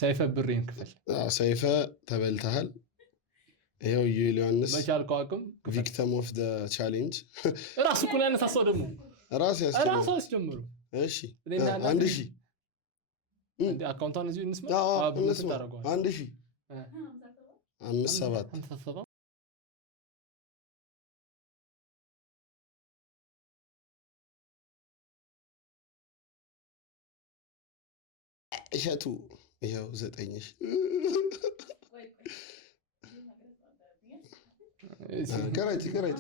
ሰይፈ ብሬን ክፈል ሰይፈ ተበልተሃል ይኸው ዮሐንስ መቻልከው አቅም ቪክቲም ኦፍ ዘ ቻሌንጅ ራሱ እኮ ነው ያነሳሳው ደግሞ ራሱ ያስጀምሩ እሺ 1000 እንዴ አካውንታን እዚህ እንስማ ታረጋው 1000 57 እሸቱ ይኸው 9,000 ቀራጭ